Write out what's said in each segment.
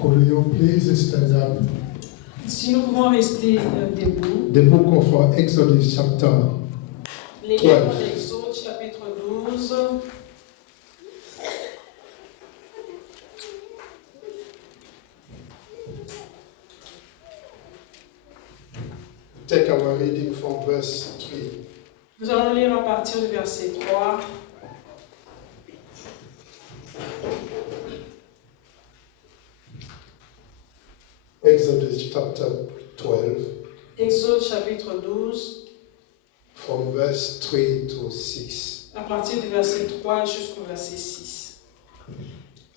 Could you please stand up? Si nous pouvons rester debout. The book of Exodus chapter Les 12. livres d'Exode, chapitre 12. Take our reading from verse 3. Nous allons lire à partir du verset 3. Exodus chapter 12, Exode, chapitre 12, from verse 3 to 6. à partir du verset 3 jusqu'au verset 6.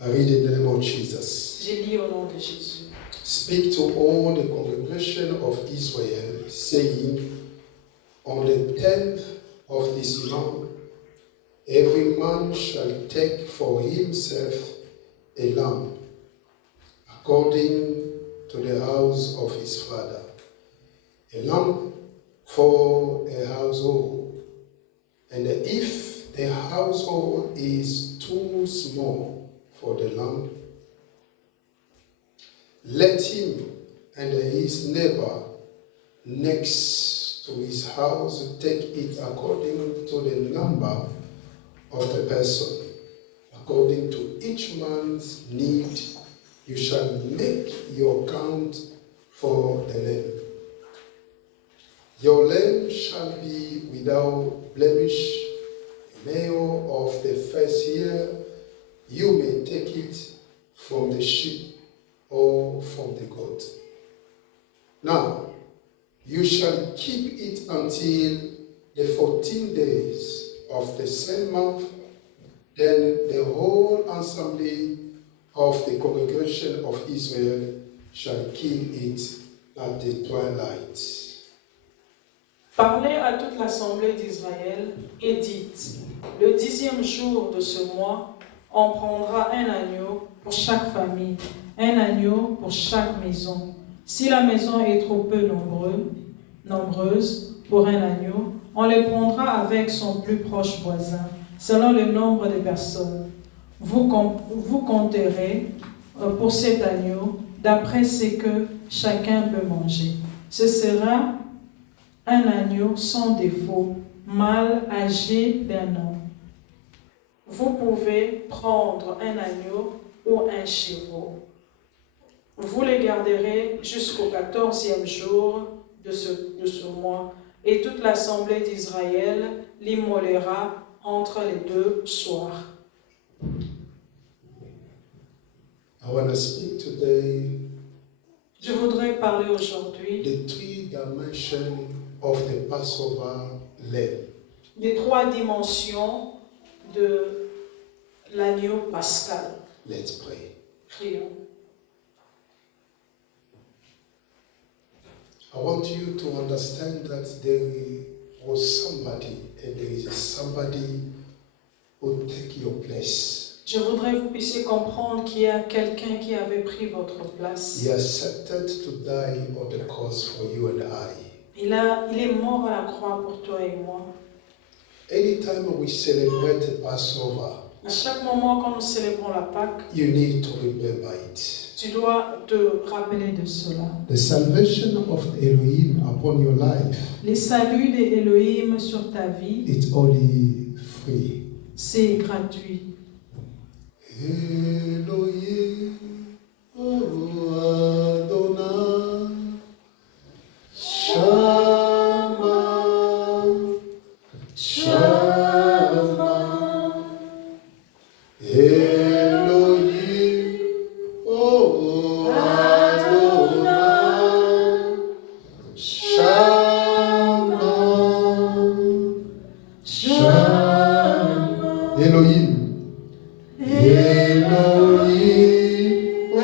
I read in the name of Jesus. J'ai lu au nom de Jésus. Speak to all the congregation of Israel, saying, on the 10th of this month, every man shall take for himself a lamb, according to the house of his father, a lamb for a household. And if the household is too small for the lamb, let him and his neighbor next to his house take it according to the number of the person. According to each man's need, you shall make your count for the lamb. Your lamb shall be without blemish, male of the first year. You may take it from the sheep or from the goat. Now, you shall keep it until the 14 days of the same month. Then the whole assembly of the congregation of Israel shall kill it at the twilight. Parlez à toute l'assemblée d'Israël et dites, le 10e jour de ce mois, on prendra un agneau pour chaque famille, un agneau pour chaque maison. Si la maison est trop peu nombreuse pour un agneau, on les prendra avec son plus proche voisin, selon le nombre de personnes. Vous compterez pour cet agneau d'après ce que chacun peut manger. Ce sera un agneau sans défaut, mâle âgé d'1 an. Vous pouvez prendre un agneau ou un chevreau. Vous les garderez jusqu'au 14e jour de ce mois, et toute l'assemblée d'Israël l'immolera entre les 2 soirs. I want to speak today Je voudrais parler aujourd'hui the 3 dimensions of the Passover lamb. des 3 dimensions de l'agneau pascal. Let's pray. Prions. I want you to understand that there was somebody, and there is somebody who take your place. Je voudrais que vous puissiez comprendre qu'il y a quelqu'un qui avait pris votre place. He accepted to die on the cross for you and I. Il est mort à la croix pour toi et moi. Anytime we celebrate Passover, À chaque moment quand nous célébrons la Pâque, you need to remember it. tu dois te rappeler de cela. The salvation of Elohim upon your life, Les saluts d'Elohim sur ta vie, it's only free. c'est gratuit. Elohim, oh Adonai, Shama, Shama, Elohim, oh Adonai, Shama, Shama, Elohim. Elohim, oh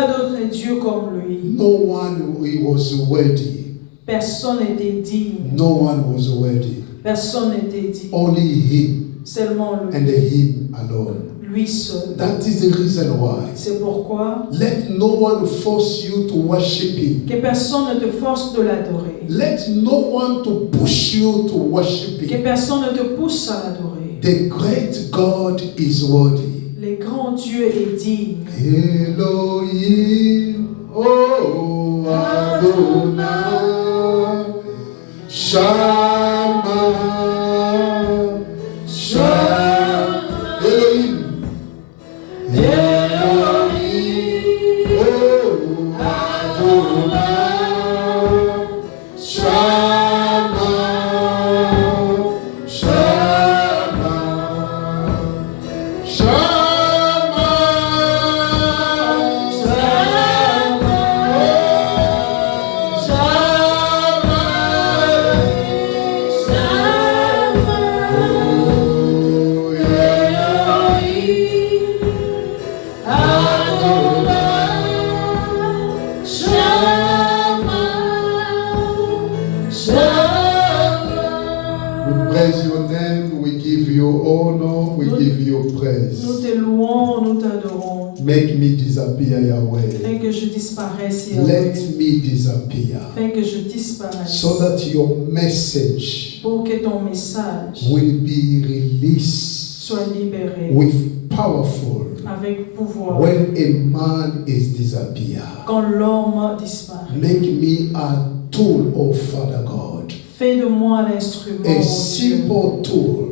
pas d'autre Dieu comme lui. No one was worthy. Personne n'était digne. No one was worthy. Personne n'était digne. Only him Seulement and lui. him alone. Lui seul. That is the reason why. C'est pourquoi Let no one force you to worship him. que personne ne te force de l'adorer. Let no one to push you to worship Que him. personne ne te pousse à l'adorer. The great God is worthy. Le grand Dieu est digne. Elohim, oh Adonai, Shama, Shama, Elohim, Elohim, oh Adonai, Shama, Shama, Shama. Praise your name, we give you honor, we give you Nous praise. te louons, nous t'adorons. Make me disappear, Yahweh. Fais que je disparaisse, Let Yahweh. me disappear. Fais que je disparaisse. So that your message Pour que ton message will be released soit libéré with powerful avec pouvoir. when a man is disappear. Quand l'homme disparaît. Make me a tool, oh Father God. Fais de moi l'instrument, A mon Dieu. simple tool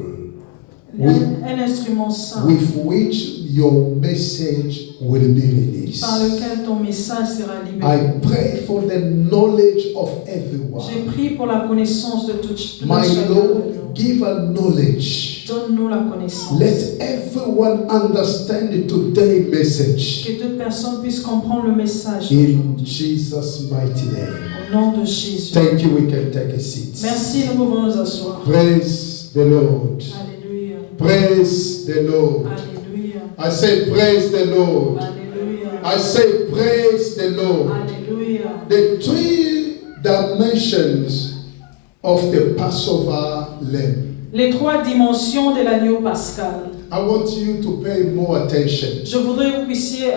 Un instrument simple with which your message will be released. par lequel ton message sera I libéré. pray for the knowledge of J'ai everyone. prié pour la connaissance de tout My chacun de Lord, nous. give a knowledge. Donne-nous la connaissance. Let everyone understand today's message. Que toute personne puisse comprendre le message In Jesus' mighty name. au nom de Jésus. Thank you. We can take a seat. Merci, nous pouvons nous asseoir. Praise the Lord. Alléluia. Praise the Lord. Alléluia. I say, praise the Lord. Alléluia. I say, praise the Lord. Alléluia. The three dimensions of the Passover lamb. Les trois dimensions de l'agneau pascal. I want you to pay more attention. Je voudrais que vous puissiez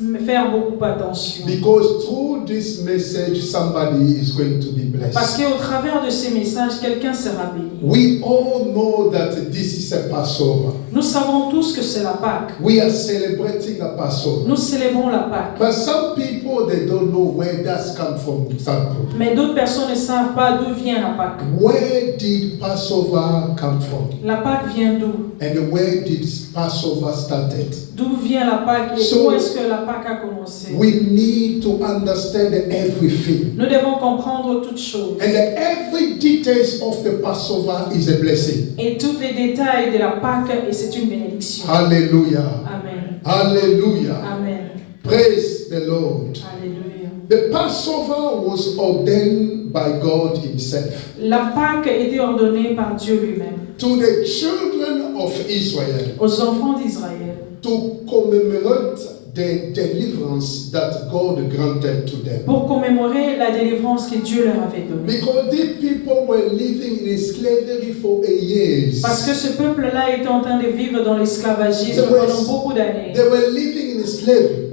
me faire beaucoup attention. Because through this message, somebody is going to be Parce blessed. qu'au travers de ces messages, quelqu'un sera béni. We all know that this is a Passover. Nous savons tous que c'est la Pâque. We are celebrating a Passover. Nous célébrons la Pâque. But some people, they don't know where that's come from. Some people. Mais d'autres personnes ne savent pas d'où vient la Pâque. Where did Passover come from? La Pâque vient d'où? And where did Passover started? D'où vient la Pâque et So, où est-ce que la Pâque a commencé? We need to understand everything. Nous devons comprendre toutes choses. And every details of the Passover is a blessing. Et tous les détails de la Pâque, et c'est une bénédiction. Hallelujah. Amen. Hallelujah. Amen. Praise the Lord. Alléluia. The Passover was ordained by God Himself La Pâque était ordonnée par Dieu lui-même to the children of Israel aux enfants d'Israël to commemorate the deliverance that God granted to them. pour commémorer la délivrance que Dieu leur avait donnée. Because these people were living in slavery for years. Parce que ce peuple-là était en train de vivre dans l'esclavagisme pendant beaucoup d'années. They were living in slavery.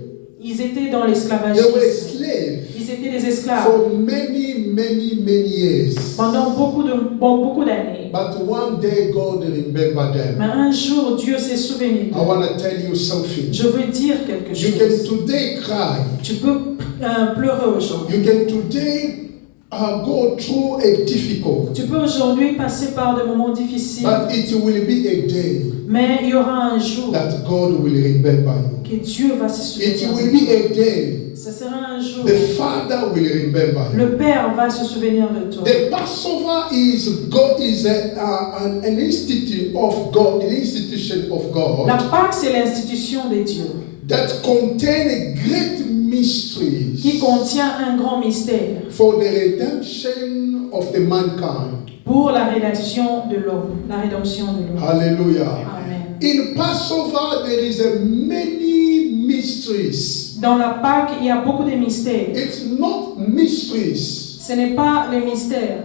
Ils étaient dans They l'esclavagisme. were slaves Ils étaient des esclaves for many years. pendant beaucoup d'années. But one day God remembered them. Mais un jour, Dieu s'est souvenu I d'eux. want to tell you something. Je veux dire quelque You can chose. today cry. Tu peux pleurer aujourd'hui. You can today go through a difficult. Tu peux aujourd'hui passer par des moments difficiles. But it will be a day Mais il y aura un jour that God will remember you. que Dieu va se It souvenir will de be toi. a day Ce sera un jour. the Father will remember you. Le Père va se souvenir de toi. The Passover is God is an institute of God, an institution of La God Pâque, c'est l'institution de Dieu that contain great mysteries qui contient un grand mystère for the redemption of the mankind. pour la rédemption de l'homme. La rédemption de l'homme. Hallelujah. Amen. In Passover there is a many many mysteries. Dans la Pâque, il y a beaucoup de mystères. It's not mysteries. Ce n'est pas les mystères.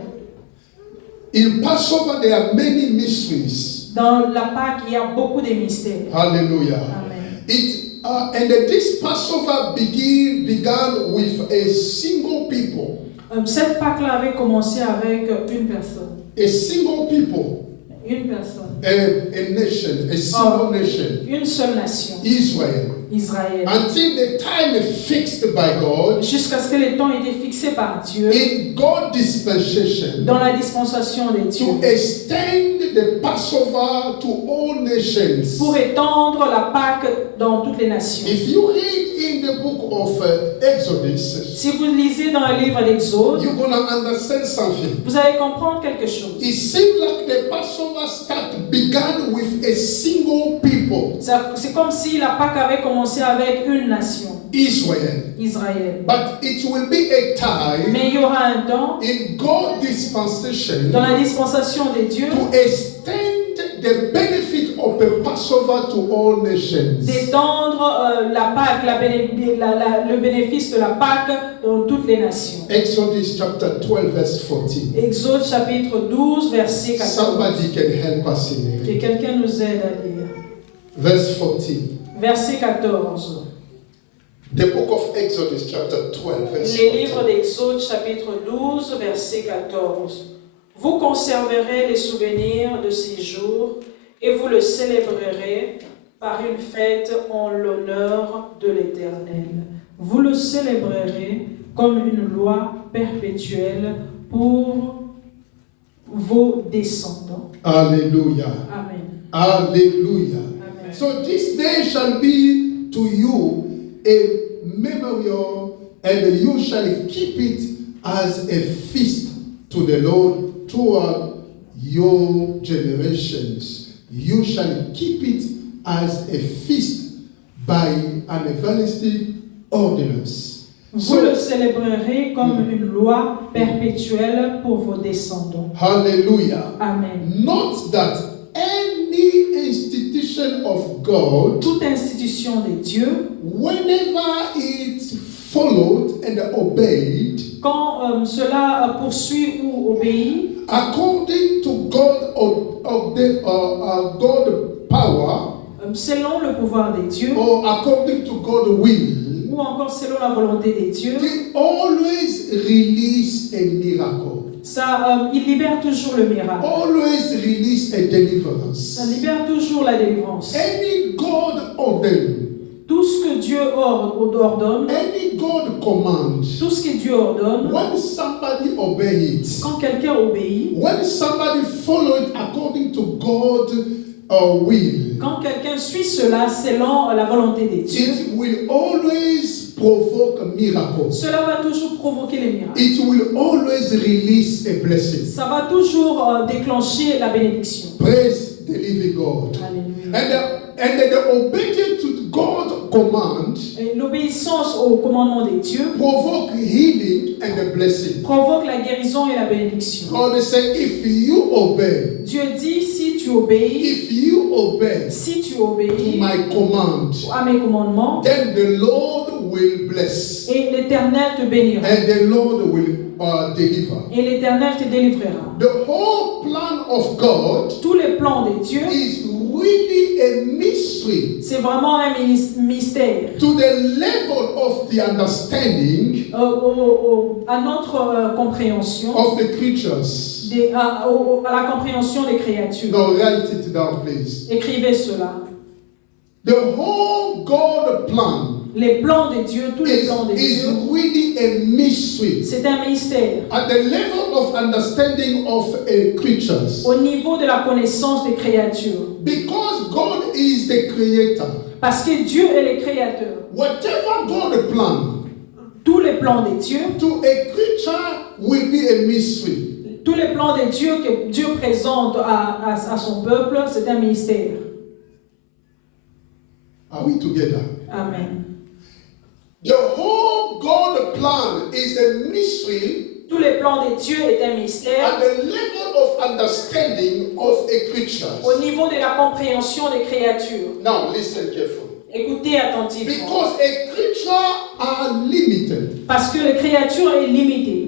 In Passover, there are many mysteries. Dans la Pâque, il y a beaucoup de mystères. Hallelujah. Amen. This Passover began with a single people. Cette Pâque-là avait commencé avec une personne. A single people. Une personne. A nation. A single nation. Une seule nation. Israel. Israël. Until the time fixed by God. Jusqu'à ce que le temps était fixé par Dieu. In God's dispensation. Dans la dispensation de Dieu. To extend the Passover to all nations. Pour étendre la Pâque dans toutes les nations. If you read in the book of Exodus, si vous lisez dans le livre d'Exode, you're going to understand something. Vous allez comprendre quelque chose. It seems like the Passover began with a single people. C'est comme si la Pâque avait commencé avec une nation. Israel. Israël. But it will be a time. Mais il y aura un temps. In God's dispensation. Dans la dispensation de Dieu. To extend the benefit of the Passover to all nations. D'étendre la Pâque, le bénéfice de la Pâque dans toutes les nations. Exodus chapter 12 verse 14. Exode chapitre 12 verset 14. Somebody can help us in Que here. quelqu'un nous aide à lire. Verse 14. Verset 14. The book of Exodus chapter 12 verse 14. Les livres d'Exode chapitre 12 verset 14. Vous conserverez les souvenirs de ces jours et vous le célébrerez par une fête en l'honneur de l'Éternel. Vous le célébrerez comme une loi perpétuelle pour vos descendants. Hallelujah. Amen. Hallelujah. Amen. So this day shall be to you a memorial, and you shall keep it as a feast to the Lord throughout your generations. You shall keep it as a feast by an everlasting ordinance. Vous le célébrerez comme une loi perpétuelle pour vos descendants. Hallelujah. Amen. Not that any institution of God, Toute institution de Dieu, whenever it's followed and obeyed, quand cela poursuit ou obéit, according to God power, selon le pouvoir de Dieu, or according to God's will, ou encore selon la volonté de Dieu, they always release a miracle. il libère toujours le miracle. Always release a deliverance. Ça libère toujours la délivrance. Any God ordained, Tout ce que Dieu ordonne, any God command, tout ce que Dieu ordonne, when somebody obey it, quand quelqu'un obéit, when somebody follow it according to God's will, quand quelqu'un suit cela selon la volonté de Dieu, it will always provoke a miracle. cela va toujours provoquer les miracles. It will always release a blessing. Ça va toujours déclencher la bénédiction. Praise the living God. Alléluia. And the obedience to God's command Et l'obéissance au commandement de Dieu provoke healing and a blessing. provoque la guérison et la bénédiction. God said, if you obey, Dieu dit, si tu obéis, if you obey si tu to obéis my command, à mes commandements, then the Lord will bless, et l'Éternel te bénira, and the Lord will deliver. et l'Éternel te délivrera. The whole plan of God Tous les plans de Dieu, is really a mystery c'est vraiment un mystère. to the level of the understanding À notre compréhension, of the creatures. à la compréhension des créatures. Now write it down, please. Écrivez cela. The whole God plan Les plans de Dieu, tous les plans de is Dieu, really a mystery c'est un mystère. at the level of understanding of creatures. Au niveau de la connaissance des créatures. Because God is the creator. Parce que Dieu est le créateur. Whatever God plan Tous les plans de Dieu, to a creature will be a mystery. tous les plans de Dieu que Dieu présente à son peuple, c'est un mystère. Are we together? Amen. The whole God plan is a mystery Tous les plans de Dieu est un mystère. at the level of understanding of a creature. Au niveau de la compréhension des créatures. Now listen carefully. Écoutez attentivement. Because a creature are limited. Parce que la créature est limitée.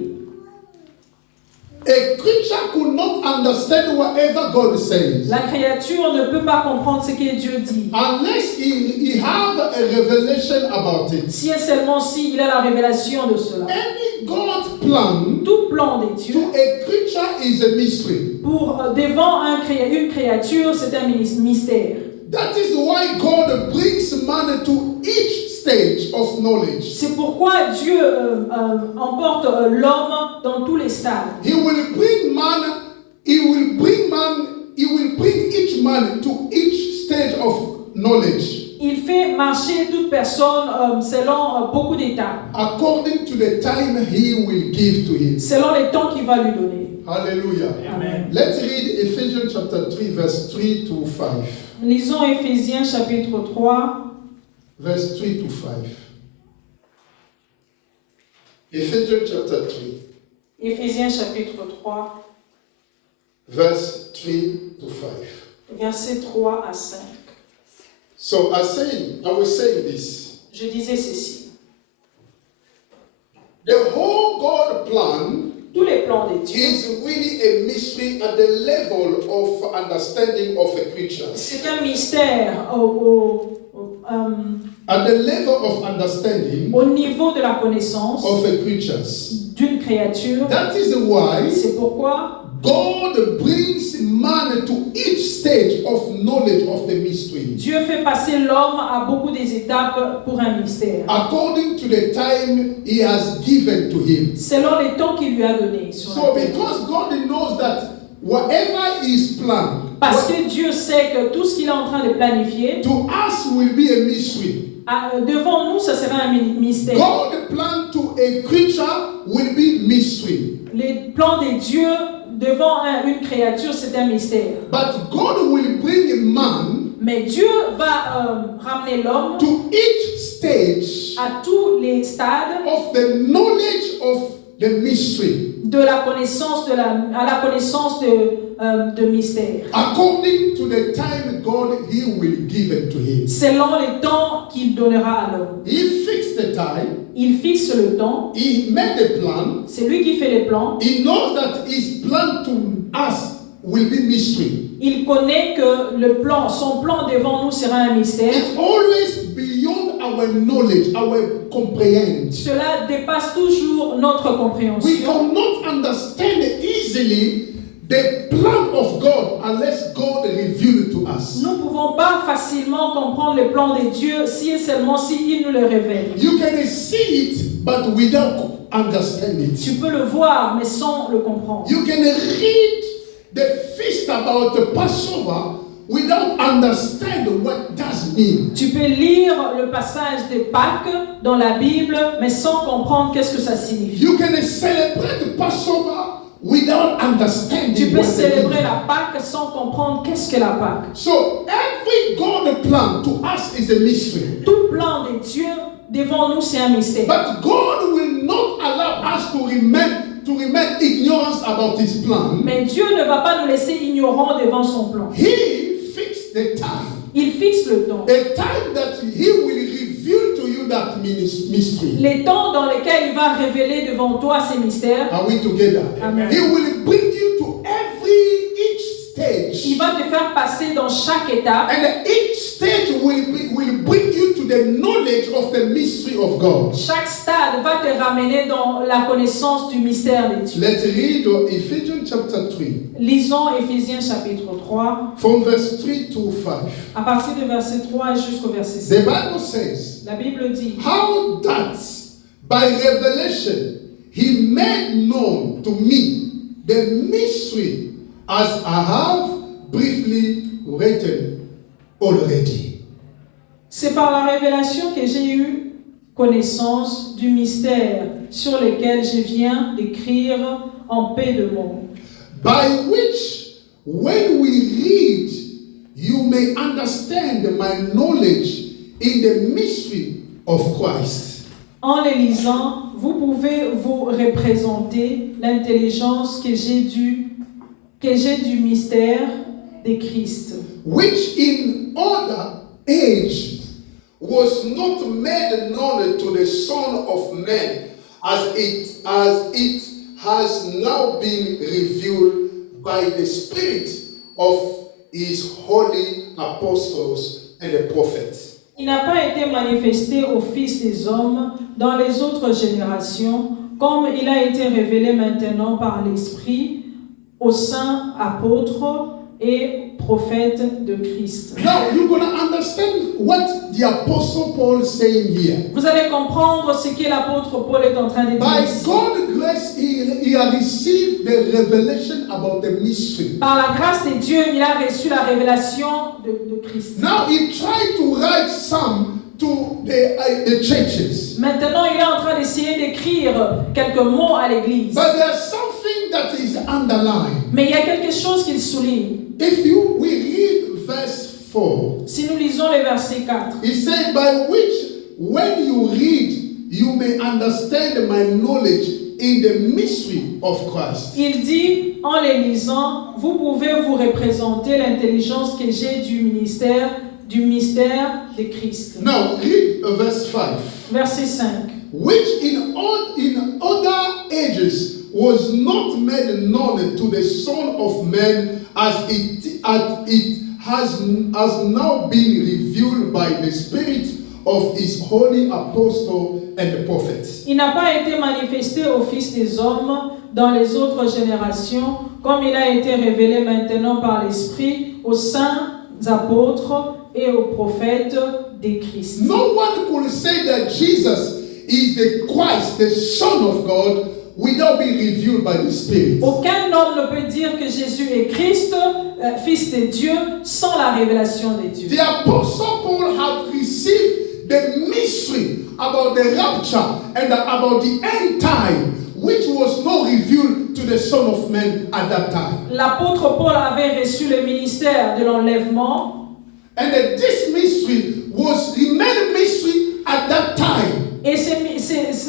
A creature could not understand whatever God says La créature ne peut pas comprendre ce que Dieu dit. unless he have a revelation about it. Si et seulement si il a la révélation de cela. Any God's plan Tout plan de Dieu to a creature is a mystery. pour devant une créature, c'est un mystère. That is why God brings man to each stage of knowledge. C'est pourquoi Dieu emporte l'homme dans tous les stades. He will bring each man to each stage of knowledge Il fait marcher toute personne selon beaucoup d'étapes, according to the time he will give to him. selon les temps qu'il va lui donner. Hallelujah. Amen. Let's read Ephesians chapter 3 verse 3 to 5. Lisons Éphésiens chapitre 3, Verse 3 to 5. Ephesians chapter 3 Éphésiens chapitre 3, verse 3 to 5. versets 3 à 5. So I was saying this. Je disais ceci. The whole God plan Tous les plans de Dieu, is really a mystery at the level of understanding of a creature. c'est un mystère At the level of understanding au niveau de la connaissance of a creature. d'une créature. That is why C'est pourquoi God brings man to each stage of knowledge of the mystery, Dieu fait passer l'homme à beaucoup des étapes pour un mystère, according to the time He has given to him. selon les temps qu'il lui a donnés sur So la terre. because God knows that whatever is planned Parce que Dieu sait que tout ce qu'il est en train de planifier, to us will be a mystery. devant nous, ça sera un mystère. God plan to a creature will be mystery. Les plans de Dieu devant une créature, c'est un mystère. But God will bring man Mais Dieu va ramener l'homme to each stage à tous les stades of the knowledge of the mystery, de la connaissance à la connaissance de mystère, according to the time God He will give it to him. selon les temps qu'il donnera à l'homme. He fixed the time. Il fixe le temps, He made a plan. c'est lui qui fait les plans. He knows that His plan to us will be mystery. Il connaît que son plan devant nous sera un mystère. It's always beyond our knowledge, our comprehend. Cela dépasse toujours notre We compréhension. cannot understand easily the plan of God unless God reveals it to us. Nous ne pouvons pas facilement comprendre le plan de Dieu si et seulement s'il nous le révèle. You can see it, but without understanding Tu it. peux le voir, mais sans le comprendre. You can read the feast about the Passover without understanding what does mean. Tu peux lire le passage de Pâques dans la Bible, mais sans comprendre qu'est-ce que ça signifie. You can celebrate the Passover without Tu understanding peux what it célébrer means. la Pâque sans comprendre qu'est-ce que la Pâque. So every God plan to us is a mystery. Tout plan de Dieu devant nous, c'est un mystère. But God will not allow us to remain ignorant about His plan. Mais Dieu ne va pas nous laisser ignorants devant son plan. He fixed the time. Il fixe le temps. A time that He will reveal to you that mystery. Les temps dans lesquels il va révéler devant toi ces mystères. Are we together? Amen. He will bring you to each stage. Il va te faire passer dans chaque étape. And each stage will bring you to the knowledge of the mystery of God. Chaque stade va te ramener dans la connaissance du mystère de Dieu. Let's read Ephesians chapter 3, Lisons Éphésiens chapitre 3, from verse 3 to 5. à partir du verset 3 jusqu'au verset The 5. Bible says, La Bible dit, how that by revelation He made known to me the mystery as I have briefly written already. c'est par la révélation que j'ai eu connaissance du mystère sur lequel je viens d'écrire en peu de mots. By which, when we read, you may understand my knowledge in the mystery of Christ. En les lisant, vous pouvez vous représenter l'intelligence que j'ai du mystère de Christ, Which in other age was not made known to the Son of Man as it has now been revealed by the Spirit of his holy apostles and the prophets. Il n'a pas été manifesté au Fils des hommes dans les autres générations, comme il a été révélé maintenant par l'Esprit aux saints apôtres et prophètes de Christ. Now you're going to understand what the Apostle Paul is saying here. Vous allez comprendre ce que l'apôtre Paul est en train de dire By ici. God's grace, he has received the revelation about the mystery. Par la grâce de Dieu, il a reçu la révélation de Christ. Now he tried to write some to the churches. Maintenant, il est en train d'essayer d'écrire quelques mots à l'Église. But there's something that is underlined. Mais il y a quelque chose qu'il souligne. If we read verse 4, Si nous lisons le verset 4, he said, by which when you read, you may understand my knowledge in the mystery of Christ. il dit, en les lisant, vous pouvez vous représenter l'intelligence que j'ai du mystère de Christ. Now read verse 5. Verset 5. Which in other ages was not made known to the Son of Man as it has now been revealed by the Spirit of his holy apostle and the prophets. Il n'a pas été manifesté au Fils des hommes dans les autres générations, comme il a été révélé maintenant par l'Esprit aux saints apôtres et aux prophètes de Christ. No one could say that Jesus is the Christ, the Son of God, without being revealed by the Spirit. Aucun homme ne peut dire que Jésus est Christ, Fils de Dieu, sans la révélation de Dieu. The Apostle Paul have received the mystery about the rapture and about the end time, which was not revealed to the Son of Man at that time. L'apôtre Paul avait reçu le ministère de l'enlèvement, And that this mystery was remained mystery at that time. et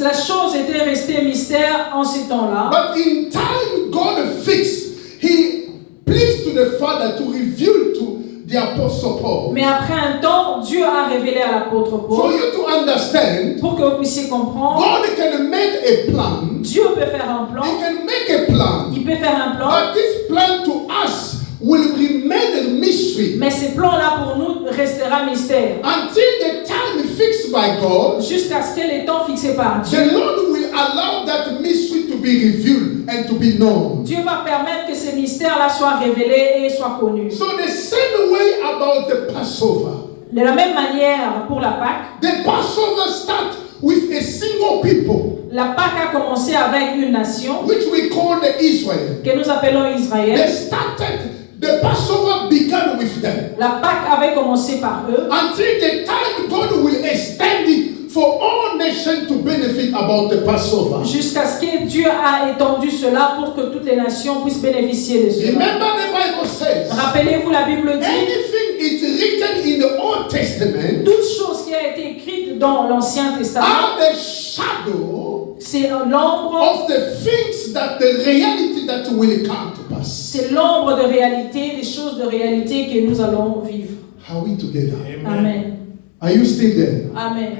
la chose était restée mystère en ces temps-là. But in time God fixed, He pleased to the Father to reveal to the Apostle Paul. Mais après un temps, Dieu a révélé à l'apôtre For Paul, you to understand, pour que vous puissiez comprendre, God can make a plan. Dieu peut faire un plan, He can make a plan. il peut faire un plan, But this plan to us will remain a mystery mais ce plan-là pour nous restera mystère. until the time fixed by God. Jusqu'à ce que les temps fixés par Dieu, The Lord will allow that mystery to be revealed and to be known. Dieu va permettre que ces mystères-là soient révélés et soient connus. So the same way about the Passover. De la même manière pour la Pâque, The Passover starts with a single people, la Pâque a commencé avec une nation which we call the Israel. que nous appelons They Israël. started, the Passover began with them. La Pâque avait commencé par eux, Until the time God will extend it for all nations to benefit about the Passover. jusqu'à ce que Dieu a étendu cela pour que toutes les nations puissent bénéficier de cela. Remember the Bible says, Rappelez-vous, la Bible dit, anything is written in the Old Testament toute chose qui a été écrite dans l'Ancien Testament, are the shadow c'est l'ombre, of the things that the reality that will come to pass. c'est l'ombre de réalité, des choses de réalité que nous allons vivre. Are we together? Amen. Are you still there? Amen.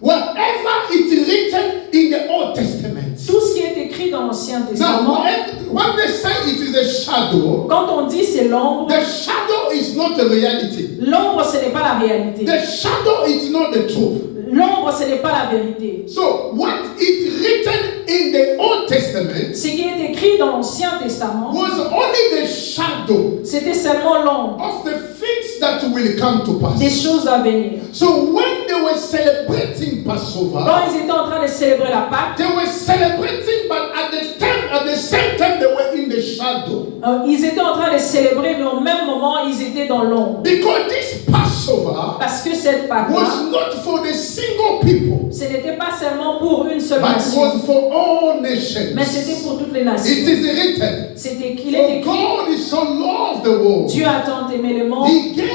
Whatever is written in the Old Testament. Tout ce qui est écrit dans l'Ancien Now, Testament, when they say it is a shadow, quand on dit c'est l'ombre, the shadow is not the reality. l'ombre ce n'est pas la réalité. The shadow is not the truth. L'ombre ce n'est pas la vérité. So, what is written in the Old Testament Ce qui est écrit dans l'Ancien Testament, was only the shadow c'était seulement l'ombre of the things that will come to des pass. choses à venir. So, when they were celebrating Passover, Quand ils étaient en train de célébrer la Pâque, they were celebrating, but at the same time, they were in the shadow. ils étaient en train de célébrer, mais au même moment, ils étaient dans l'ombre. Because this Passover Parce que cette Pâque-là, was not for the single people, ce n'était pas seulement pour une seule but nation, was for all nations. mais c'était pour toutes les It nations. is written, Il est for écrit, God is so loved the world, Dieu a tant aimé le monde, He gave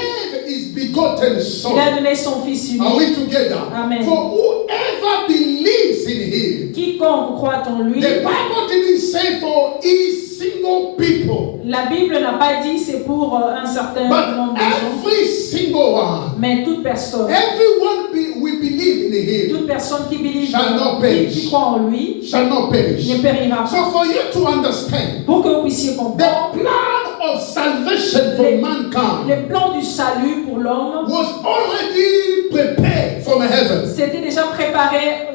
His begotten il a Son. donné son Fils Are unique. we together? Amen. For whoever believes in Him, Quiconque croit en lui, the Bible didn't say for His single people, La Bible n'a pas dit c'est pour un certain but nombre de gens, every single one. mais toute personne. Everyone we believe in him Toute personne qui believe Shall not qui perish. croit en lui shall not perish. ne périra So pas. for you to understand, Pour que vous puissiez the comprendre, plan of salvation for mankind le plan du salut pour l'homme, was already prepared from heaven, c'était déjà préparé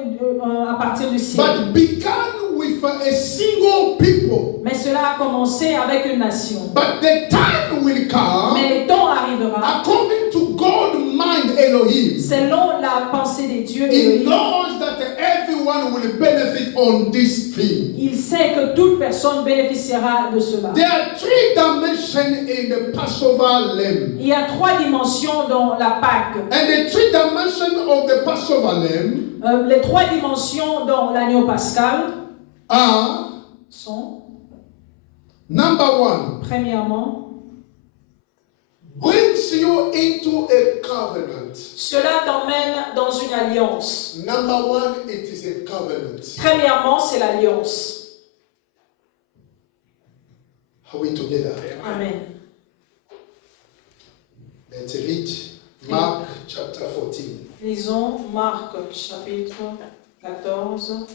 à partir du ciel. but began with a single people. Mais cela a commencé avec une nation. But the time will come, Mais le temps arrivera, according to God's mind Elohim. selon la pensée des dieux He Elohim. knows that everyone will benefit on this thing. Il sait que toute personne bénéficiera de cela. There are 3 dimensions in the Passover lamb. Il y a 3 dimensions dans la Pâque. And the 3 dimensions of the Passover lamb Les 3 dimensions dans l'agneau pascal are, sont, number 1, premièrement, brings you into a covenant. cela t'emmène dans une alliance. Number 1, it is a covenant. Premièrement, c'est l'alliance. Are we together? Amen. Let's read Mark chapter 14. Lisons Marc chapitre 14,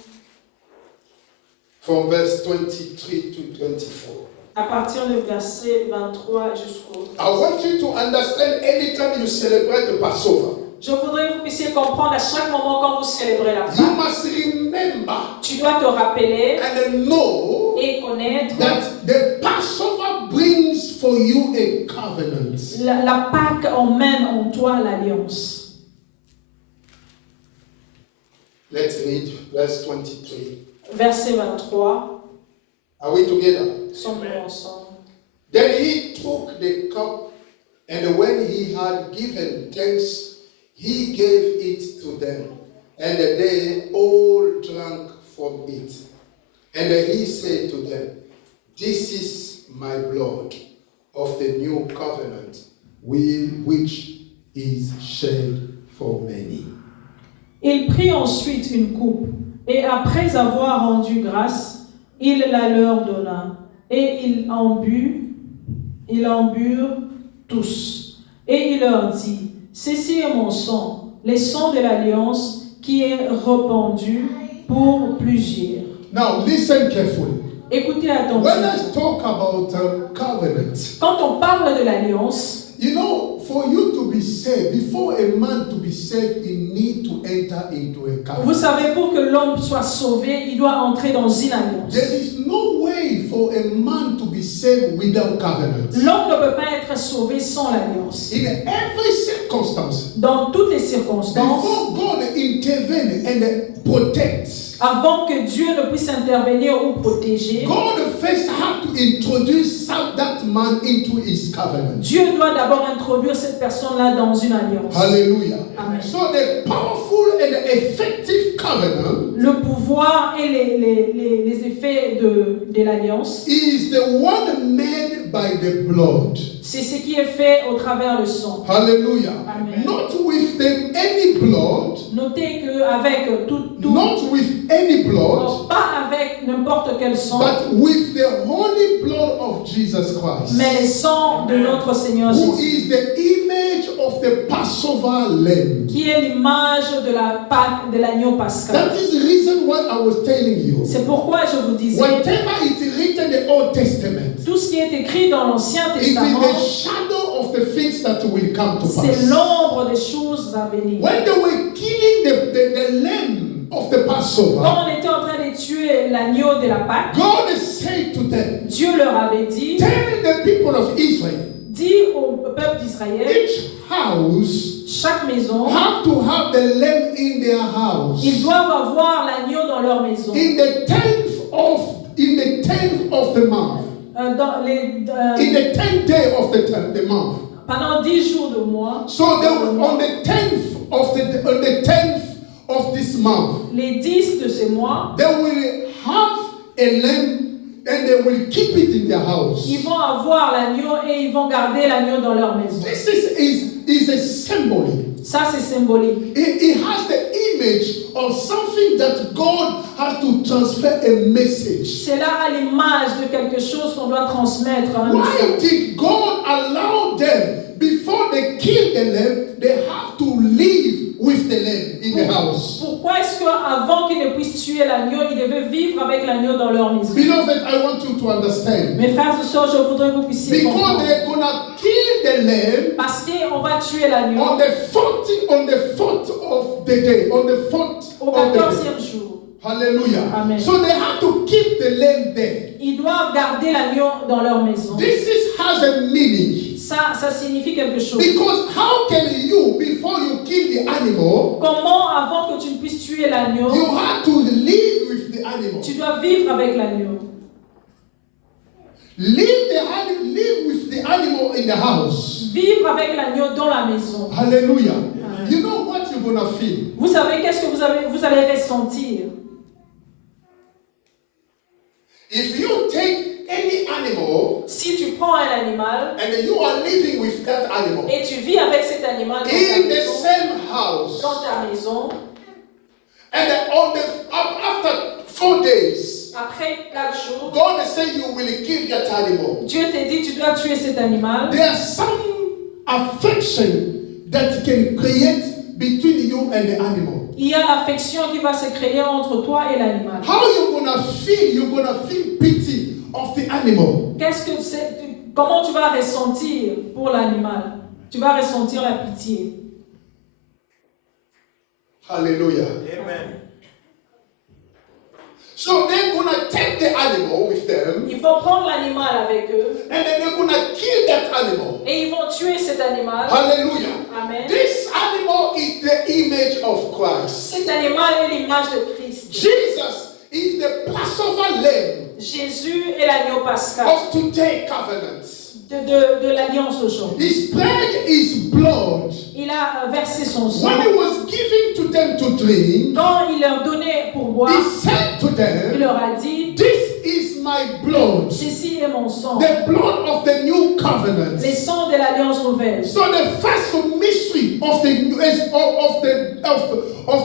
From verse 23 to 24. à partir du verset 23 jusqu'au... I want you to understand anytime you celebrate the Passover, Je voudrais que vous puissiez comprendre à chaque moment quand vous célébrez la you Pâque. must remember Tu dois te rappeler and know et connaître that the Passover brings for you a covenant. la Pâque emmène en toi l'alliance. let's read verse 23. Verset 23, Are we together? sommes-nous ensemble. Then he took the cup, and when he had given thanks, he gave it to them, and they all drank from it. And he said to them, This is my blood of the new covenant, which is shed for many. Il prit ensuite une coupe, et après avoir rendu grâce, il la leur donna, et ils en burent tous. Et il leur dit, ceci est mon sang, le sang de l'alliance qui est répandu pour plusieurs. Now listen carefully. Écoutez When I attentivement. talk about covenant, Quand on parle de l'alliance, you know, for you to be saved, before a man to be saved, he need to enter into a covenant. vous savez, pour que l'homme soit sauvé, il doit entrer dans une alliance. There is no way for a man to be saved without covenant. L'homme ne peut pas être sauvé sans l'alliance. In every circumstance, Dans toutes les circonstances, before God intervene and protects, avant que Dieu ne puisse intervenir ou protéger, God first had to introduce that man into his covenant. Dieu doit d'abord introduire cette personne-là dans une alliance. Hallelujah. Amen. So the powerful and effective covenant Le pouvoir et les effets de l'alliance, is the one made by the blood. c'est ce qui est fait au travers le sang. Hallelujah. Amen. Not with any blood, Notez qu'avec tout, not with any blood, pas avec n'importe quel sang, but with the holy blood of Jesus Christ, mais le sang de notre Seigneur who Jésus, is the image of the Passover lamb. qui est l'image de la Pâque, de l'agneau pascal. That is the reason why I was telling you. C'est pourquoi je vous disais, Whatever is written in the Old Testament, tout ce qui est écrit dans l'Ancien it is Testament, the shadow of the things that will come to c'est pass. l'ombre des choses à venir. When they were killing the lamb of the Passover, Quand on était en train de tuer l'agneau de la Pâque, God said to them, Dieu leur avait dit, tell the people of Israel, dis au peuple d'Israël, each house chaque maison, have to have the lamb in their house. ils doivent avoir l'agneau dans leur maison. In the 10th of the month. In the 10th day of the month. Pendant 10 jours de mois, So they will, on the 10th of this month, les 10 de ces mois, they will have a lamb and they will keep it in their house. ils vont avoir l'agneau et ils vont garder l'agneau dans leur maison. This is a symbol. Ça, c'est symbolique. It has the image of something that God has to transfer a message. C'est là à l'image de quelque chose qu'on doit transmettre. Un Why message. did God allow them, before they kill the lamb, they have to live with the lamb in the house? Pourquoi est-ce qu'avant qu'ils ne puissent tuer l'agneau, ils devaient vivre avec l'agneau dans leur maison? Beloved, I want you to understand. Mes frères et sœurs, je voudrais que vous puissiez Because comprendre. they're gonna kill the lamb Parce qu'on va tuer l'agneau on the 4th of the day, on the 4th au of the day. 14e jour. Hallelujah. Amen. So they have to keep the lamb there. Ils doivent garder l'agneau dans leur maison. Has a meaning. Ça signifie quelque chose. Because how can you, before you kill the animal, Comment, avant que tu ne puisses tuer l'agneau, you have to live with the animal. tu dois vivre avec l'agneau. Live with the animal in the house. Vivre avec l'agneau dans la maison. Hallelujah. Amen. You know what you're gonna feel? Vous savez qu'est-ce que vous allez ressentir? If you take any animal Si tu prends un animal and you are living with that animal et tu vis avec cet animal dans ta in the maison, same house, dans ta maison, and after 4 days, après 4 jours, God is saying you will kill that animal. Dieu te dit tu dois tuer cet animal. There's some affection that can create between you and the animal. Il y a l'affection qui va se créer entre toi et l'animal. How you gonna feel? You're gonna feel pity of the animal. Comment tu vas ressentir pour l'animal? Tu vas ressentir la pitié. Hallelujah. Amen. So they're gonna take the animal with them, Ils vont prendre l'animal avec eux and then they're gonna kill that animal. et ils vont tuer cet animal. Hallelujah. Amen. This animal is the image of Christ. Cet animal est l'image de Christ. Jesus is the Passover lamb Jésus est l'agneau pascal of today's covenant. de l'alliance d'aujourd'hui. His bread is blood. Il a versé son sang. When he was giving to them to drink, Quand il leur donnait pour boire, he said to il them, leur a dit, "This is my blood, ceci est mon sang, the blood of the new covenant." les sangs de l'alliance nouvelle. So the first mystery of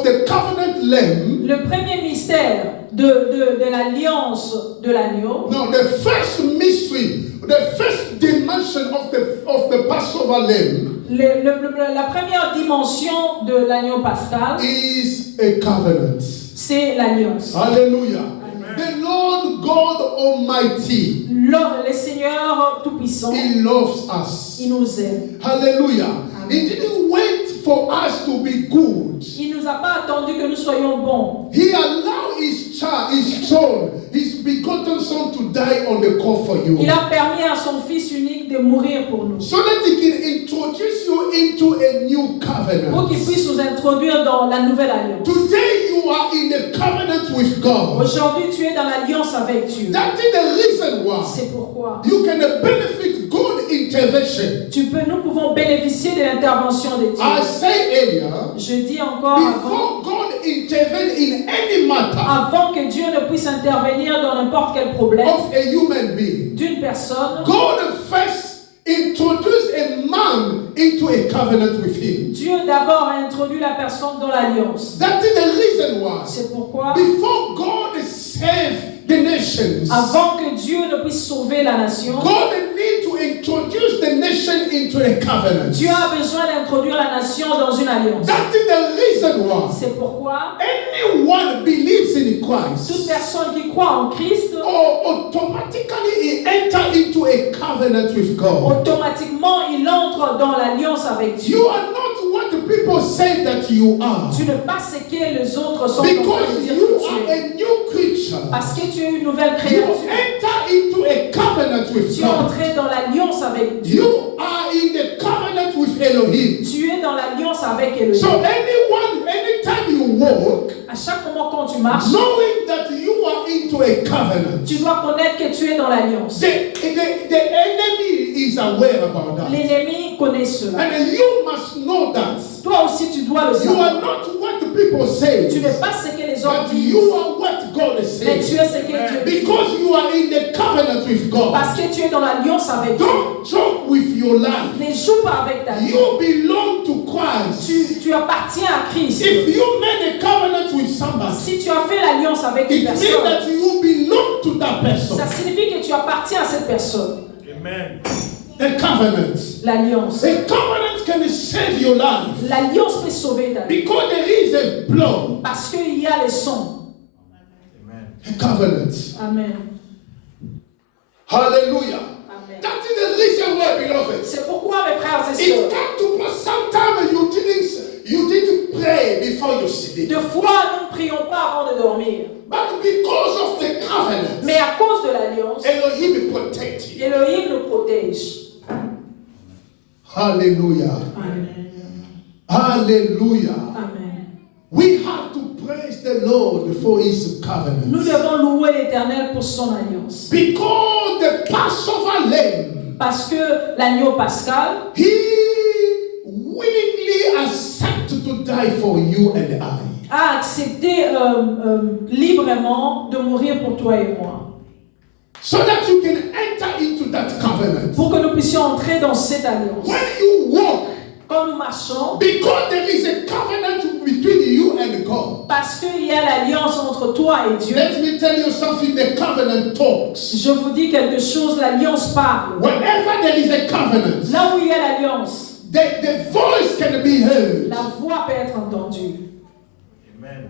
the covenant lamb, Le premier mystère de l'alliance de l'agneau, no, the first mystery, the first dimension of the Passover lamb la première dimension de l'agneau pascal, is a covenant. c'est l'alliance. Hallelujah. Amen. The Lord God Almighty, Le Seigneur Tout-Puissant, He loves us. il nous aime. Hallelujah. Amen. He didn't wait for us to be good. Il ne nous a pas attendu que nous soyons bons. He allowed His child, His son, His begotten son to die on the cross for you. Il a permis à son Fils unique de mourir pour nous, So that He can introduce you into a new pour covenant. qu'il puisse nous introduire dans la nouvelle alliance. Today you are in the covenant with God. Aujourd'hui, tu es dans l'alliance avec Dieu. That is the reason why C'est pourquoi you can benefit God intervention. nous pouvons bénéficier de l'intervention de Dieu. I say earlier, Je dis encore avant, before God intervene in any matter avant que Dieu ne puisse intervenir dans n'importe quel problème of a human being, d'une personne, God first introduced a man into a covenant with him. Dieu d'abord a introduit la personne dans l'alliance. That is the reason why C'est pourquoi, before God saved the nations, avant que Dieu ne puisse sauver la nation, God need to introduce the nation into a covenant. Dieu a besoin d'introduire la nation dans une alliance. That is the reason why C'est pourquoi anyone believes in toute Christ personne qui croit en Christ, automatically he enter into a covenant with God. automatiquement il entre dans l'alliance avec Dieu. You are not what the people say that you are, Tu n'es pas ce que les autres sont en train de because dire you que tu are es. a new creature. Parce que tu es une nouvelle You créature. enter into a covenant with Tu es God. entré dans l'alliance avec Dieu. You are in the covenant with Elohim. Tu es dans l'alliance avec Elohim. So anytime you walk, À chaque moment quand tu marches, knowing that you are into a covenant, tu dois connaître que tu es dans l'alliance. the enemy is aware about that. L'ennemi connaît cela. And you must know that. Toi aussi, tu dois le You are savoir. not what the people say, Tu n'es pas ce que les hommes but disent, you are what God is mais tu saying. es ce que Dieu dit. Because you are in the covenant with God. Parce que tu es dans l'alliance avec Dieu. Don't joke with your life. Ne joue pas avec ta vie. You belong to Christ. Tu appartiens à Christ. If you made a covenant with somebody, Si tu as fait l'alliance avec une it means personne, that you belong to that person. ça signifie que tu appartiens à cette personne. Amen. The covenant. L'alliance. A covenant can save your life. L'alliance peut sauver ta vie. Because there is a blood. Parce qu'il y a le sang. Amen. A covenant. Amen. Hallelujah. Amen. That is the reason why, beloved. C'est pourquoi, mes frères et It sœurs, come to pass sometime you didn't pray before you sleep. de fois, nous ne prions pas avant de dormir. But because of the covenant, Mais à cause de l'alliance, Elohim protect you. Elohim nous protège. Hallelujah. Amen. Hallelujah. Amen. We have to praise the Lord for his covenant. Nous devons louer l'Éternel pour son alliance. Because the Passover lamb, Parce que l'agneau pascal, he willingly accepted to die for you and I. a accepté librement de mourir pour toi et moi. So that you can enter into that covenant. Pour que nous puissions entrer dans cette alliance. When you walk, Quand nous marchons, because there is a covenant between you and God. parce qu'il y a l'alliance entre toi et Dieu, Let me tell you something, the covenant talks. je vous dis quelque chose, l'alliance parle. Whenever there is a covenant, Là où il y a l'alliance, the voice can be heard. la voix peut être entendue. Amen.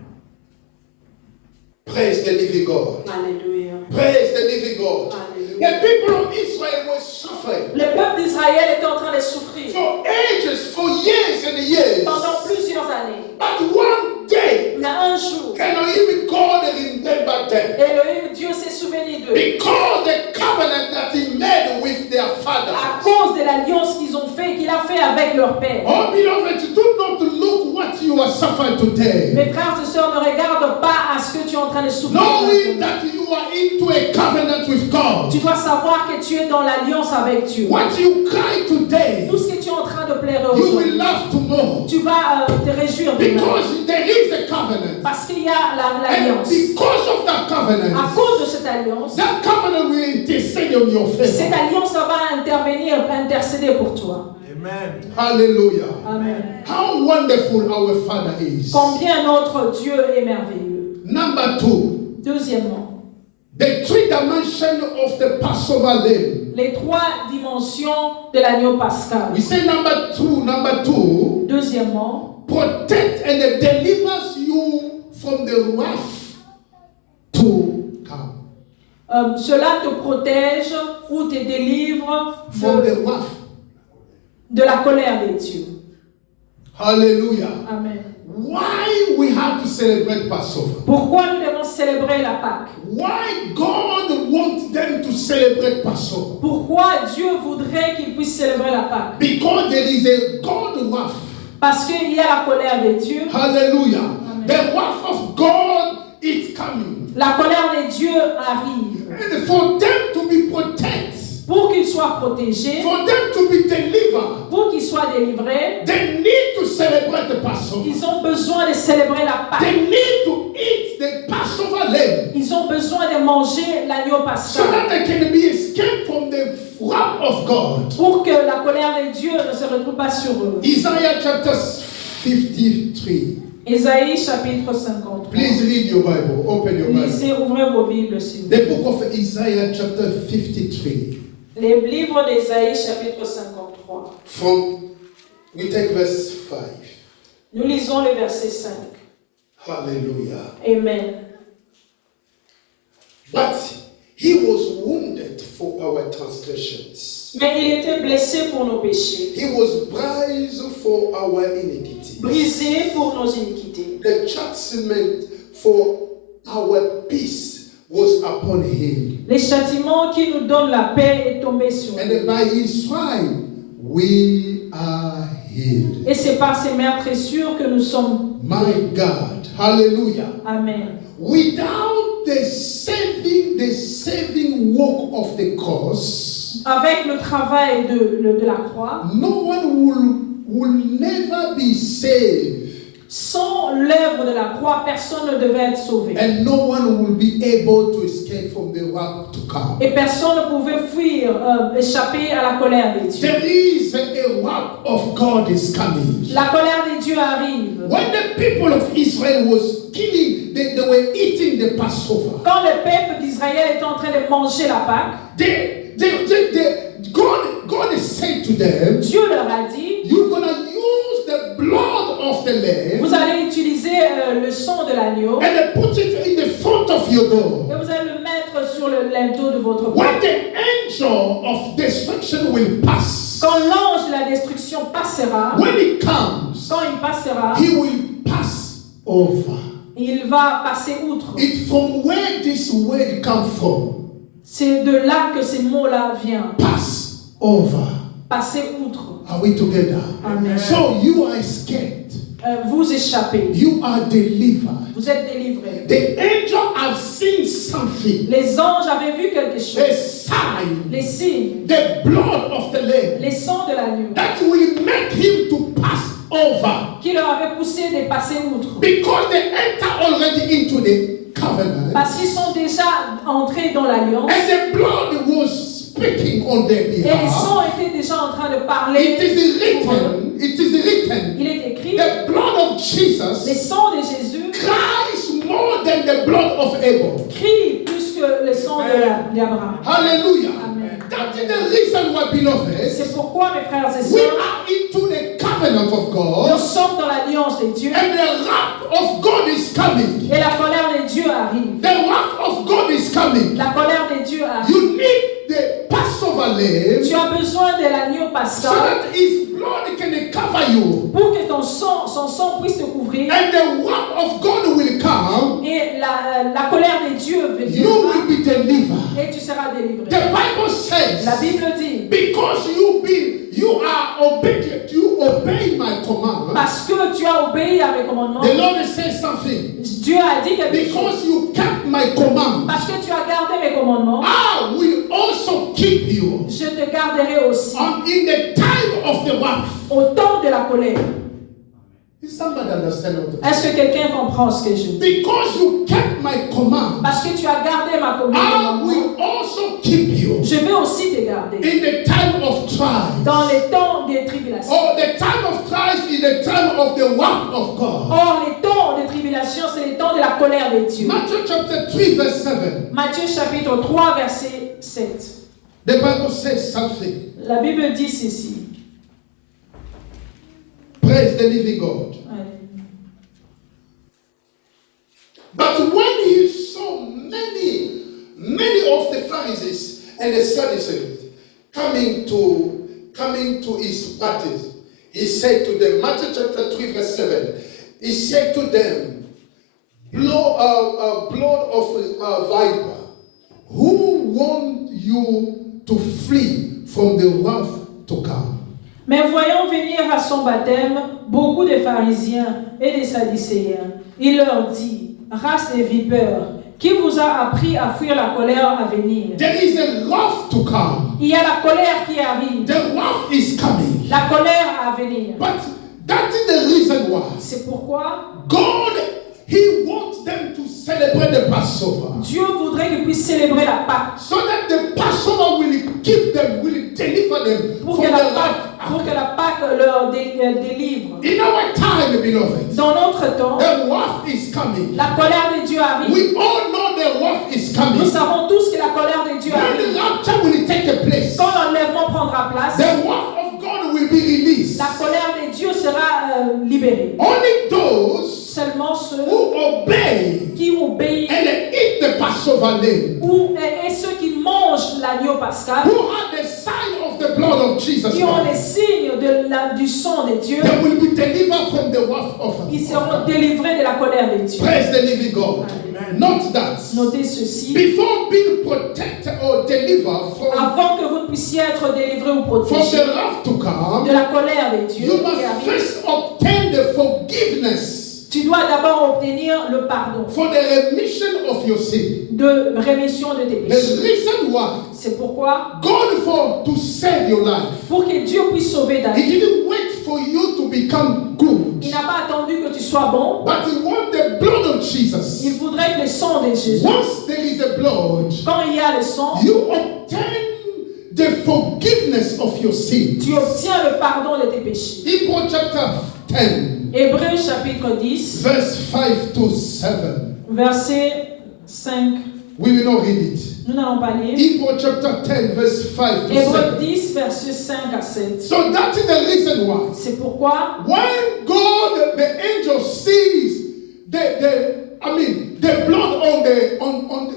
Praise the living God. Alléluia. Praise the living God. Alléluia. The people of Israel were suffering Le peuple d'Israël était en train de souffrir for ages, for years and years. pendant plusieurs années. But one day, Mais un jour, Elohim God remembered them Elohim, Dieu s'est souvenu d'eux. because the covenant that He made with their father. À cause de l'alliance qu'ils ont fait, qu'il a fait avec leur père. Oh, beloved, do not look what you are suffering today. Mes frères et sœurs, ne regarde pas à ce que tu es en train de souffrir. Knowing that you are into a covenant with God. Tu dois savoir que tu es dans l'alliance avec Dieu. What you cry today, Tout ce que tu es en train de pleurer you will aujourd'hui, laugh tomorrow. tu vas te réjouir demain. Because there is a covenant. Parce qu'il y a And l'alliance. because of that À covenant, cause de cette alliance, that covenant will intercede on your cette favor. alliance va intervenir, va intercéder pour toi. Amen. Hallelujah. Amen. How wonderful our Father is. Combien notre Dieu est merveilleux. Number 2, Deuxièmement, the three dimensions of the Passover lamb. les trois dimensions de l'agneau pascal. We say number two, Deuxièmement, protect and delivers you from the wrath to come. cela te protège ou te délivre From the wrath. de la colère des dieux. Hallelujah. Amen. Why we have to celebrate Passover? Pourquoi nous devons célébrer la Pâque? Why God wants them to celebrate Passover? Pourquoi Dieu voudrait qu'ils puissent célébrer la Pâque? Because there is a God wrath. Parce qu'il y a la colère des dieux. Hallelujah. Amen. The wrath of God is coming. La colère des dieux arrive. And for them to be protected, Pour qu'ils soient protégés, for them to be delivered, pour qu'ils soient délivrés, they need to celebrate the Passover. ils ont besoin de célébrer la Pâque. They need to eat the Passover lamb Ils ont besoin de manger l'agneau so pascal. that they can be escaped from the wrath of God. Pour que la colère des dieux ne se retrouve pas sur eux. Isaiah chapter 53. Ésaïe chapitre 53. Please read your Bible. Open your Bible. Lisez, ouvrez vos Bibles s'il vous plaît. The book of Isaiah chapter 53. Les livres d'Ésaïe chapitre 53. We take verse 5. Nous lisons le verset 5. Hallelujah. Amen. But He was wounded for our transgressions. Mais il était blessé pour nos péchés, He was bruised for our iniquities. brisé pour nos iniquités. The chastisement for our peace was upon Him. Les châtiments qui nous donnent la paix est tombé sur nous. And by his stripe we are healed. Et c'est par ces meurtrissures que nous sommes. My God. Hallelujah. Amen. Without the saving work of the cross, avec le travail de la croix, no one will never be saved. sans l'œuvre de la croix, personne ne devait être sauvé. And no one will be able to escape from the wrath to come. Et personne ne pouvait fuir, échapper à la colère des dieux. There is a wrath of God is coming. La colère des dieux arrive. When the people of Israel was killing, they were eating the Passover. Quand le peuple d'Israël est en train de manger la Pâque, God is saying to them, Dieu leur a dit, you're going to use the blood of the lamb vous allez utiliser le sang de l'agneau and put it in the front of your et door. vous allez le mettre sur le linteau de votre When porte. the angel of destruction will pass, Quand l'ange de la destruction passera, when he comes, quand il passera, he will pass over. il va passer outre. It's from where this word comes from. C'est de là que ces mots-là viennent. Pass over. Passer outre. Are we together? Amen. So you are escaped. Vous échappez. You are delivered. Vous êtes délivrés. The angel have seen something. Les anges avaient vu quelque A chose. sign. Les signes, The blood of the lamb. les sangs de l'agneau, That will make him to pass over. qui leur avaient poussé de passer outre. Because they enter already into the covenant. Parce qu'ils sont déjà entrés dans l'alliance. And the blood was speaking on their Et les behalf. sangs étaient déjà en train de parler. It is pour eux. written. It is written. Il est écrit, The blood of les Jesus sangs de Jésus cries more than the blood of Abel. crient plus que le sang d'Abraham. Hallelujah. Amen. That is the reason why, beloved, C'est pourquoi, mes frères et we sœurs, are into the covenant of nous God, sommes dans l'alliance des dieux and the wrath of God is coming. et la colère des dieux arrive. The wrath of God is coming. La colère des dieux arrive. You need the Passover lamb Tu as besoin de l'agneau so pascal that his blood can cover you, pour que son sang puisse te couvrir. and the wrath of God will come. Et la colère des dieux You viendra will be delivered. et tu seras délivré. The Bible La says, Bible dit, because you are obedient, you obey my command. parce que tu as obéi à mes commandements, The Lord says something. Dieu a dit quelque chose. Because you kept my command, Parce que tu as gardé mes commandements, I will also keep you je te garderai aussi in the time of the wrath. au temps de la colère. Is somebody understand what I'm saying? Est-ce que quelqu'un comprend ce que je dis? Because you kept my command, Parce que tu as gardé ma I commandement, will also keep you je vais aussi te garder. in the time of trial. Dans les temps des tribulations. Oh, the time of trials is the time of the wrath of God. Or, les temps de tribulation, c'est les temps de la colère des dieux. Matthew chapter 3, verse 7. Matthieu chapitre 3, verset 7. The Bible says something. La Bible dit ceci. Praise the living God. But when he saw many of the Pharisees and the Sadducees coming to his parties, he said to them, Matthew chapter 3, verse 7, he said to them, blood of viper, who warned you to flee from the wrath to come? Mais voyant venir à son baptême beaucoup de pharisiens et des sadducéens, il leur dit, race des vipères, qui vous a appris à fuir la colère à venir? There is a wrath to come. Il y a la colère qui arrive. The wrath is coming. La colère à venir. But that is the reason why C'est pourquoi God, He wants them to celebrate the Passover. Dieu voudrait qu'ils puissent célébrer la Pâque. So that the Passover will keep them, will deliver them Pour from que the la wrath. Pâque leur délivre. In our time, beloved, Dans notre temps, the wrath is coming. la colère de Dieu arrive. We all know the wrath is coming. Nous savons tous que la colère de Dieu When arrive. the rapture will take place, Quand l'enlèvement prendra place, the wrath of God will be released. la colère de Dieu sera libérée. Only those Seulement ceux who obey qui obéissent and eat the Passover lamb, et ceux qui mangent l'agneau pascal, who have the sign of the blood of Jesus qui ont les Christ, signes du sang de Dieu, they will be delivered from the wrath of ils seront délivrés de la colère de Dieu. Praise the living God. Note that Notez ceci. before being protected or delivered from Avant que vous puissiez être délivrés ou protégés the wrath to come, de la colère de Dieu you qui must arrive, first obtain the forgiveness Tu dois d'abord obtenir le pardon for the remission of your sin. de rémission de tes The péchés. reason why C'est pourquoi, God for to save your life. pour que Dieu puisse sauver ta He vie, didn't wait for you to become good, il n'a pas attendu que tu sois bon. but He wants the blood of Il Jesus. voudrait que le sang de Jésus, Once there is a blood, quand il y a le sang, you obtain the forgiveness of your sins. tu obtiens le pardon de tes péchés. Hebrews chapter 10, Hébreux chapitre 10, verse 5 to 7. verset 5. We will not read it. Nous n'allons pas lire. Hebrews chapter 10, verse 5 to Hébreux 7. 10, verset 5 à 7. So that is the reason why. C'est pourquoi, When God, the angel sees the blood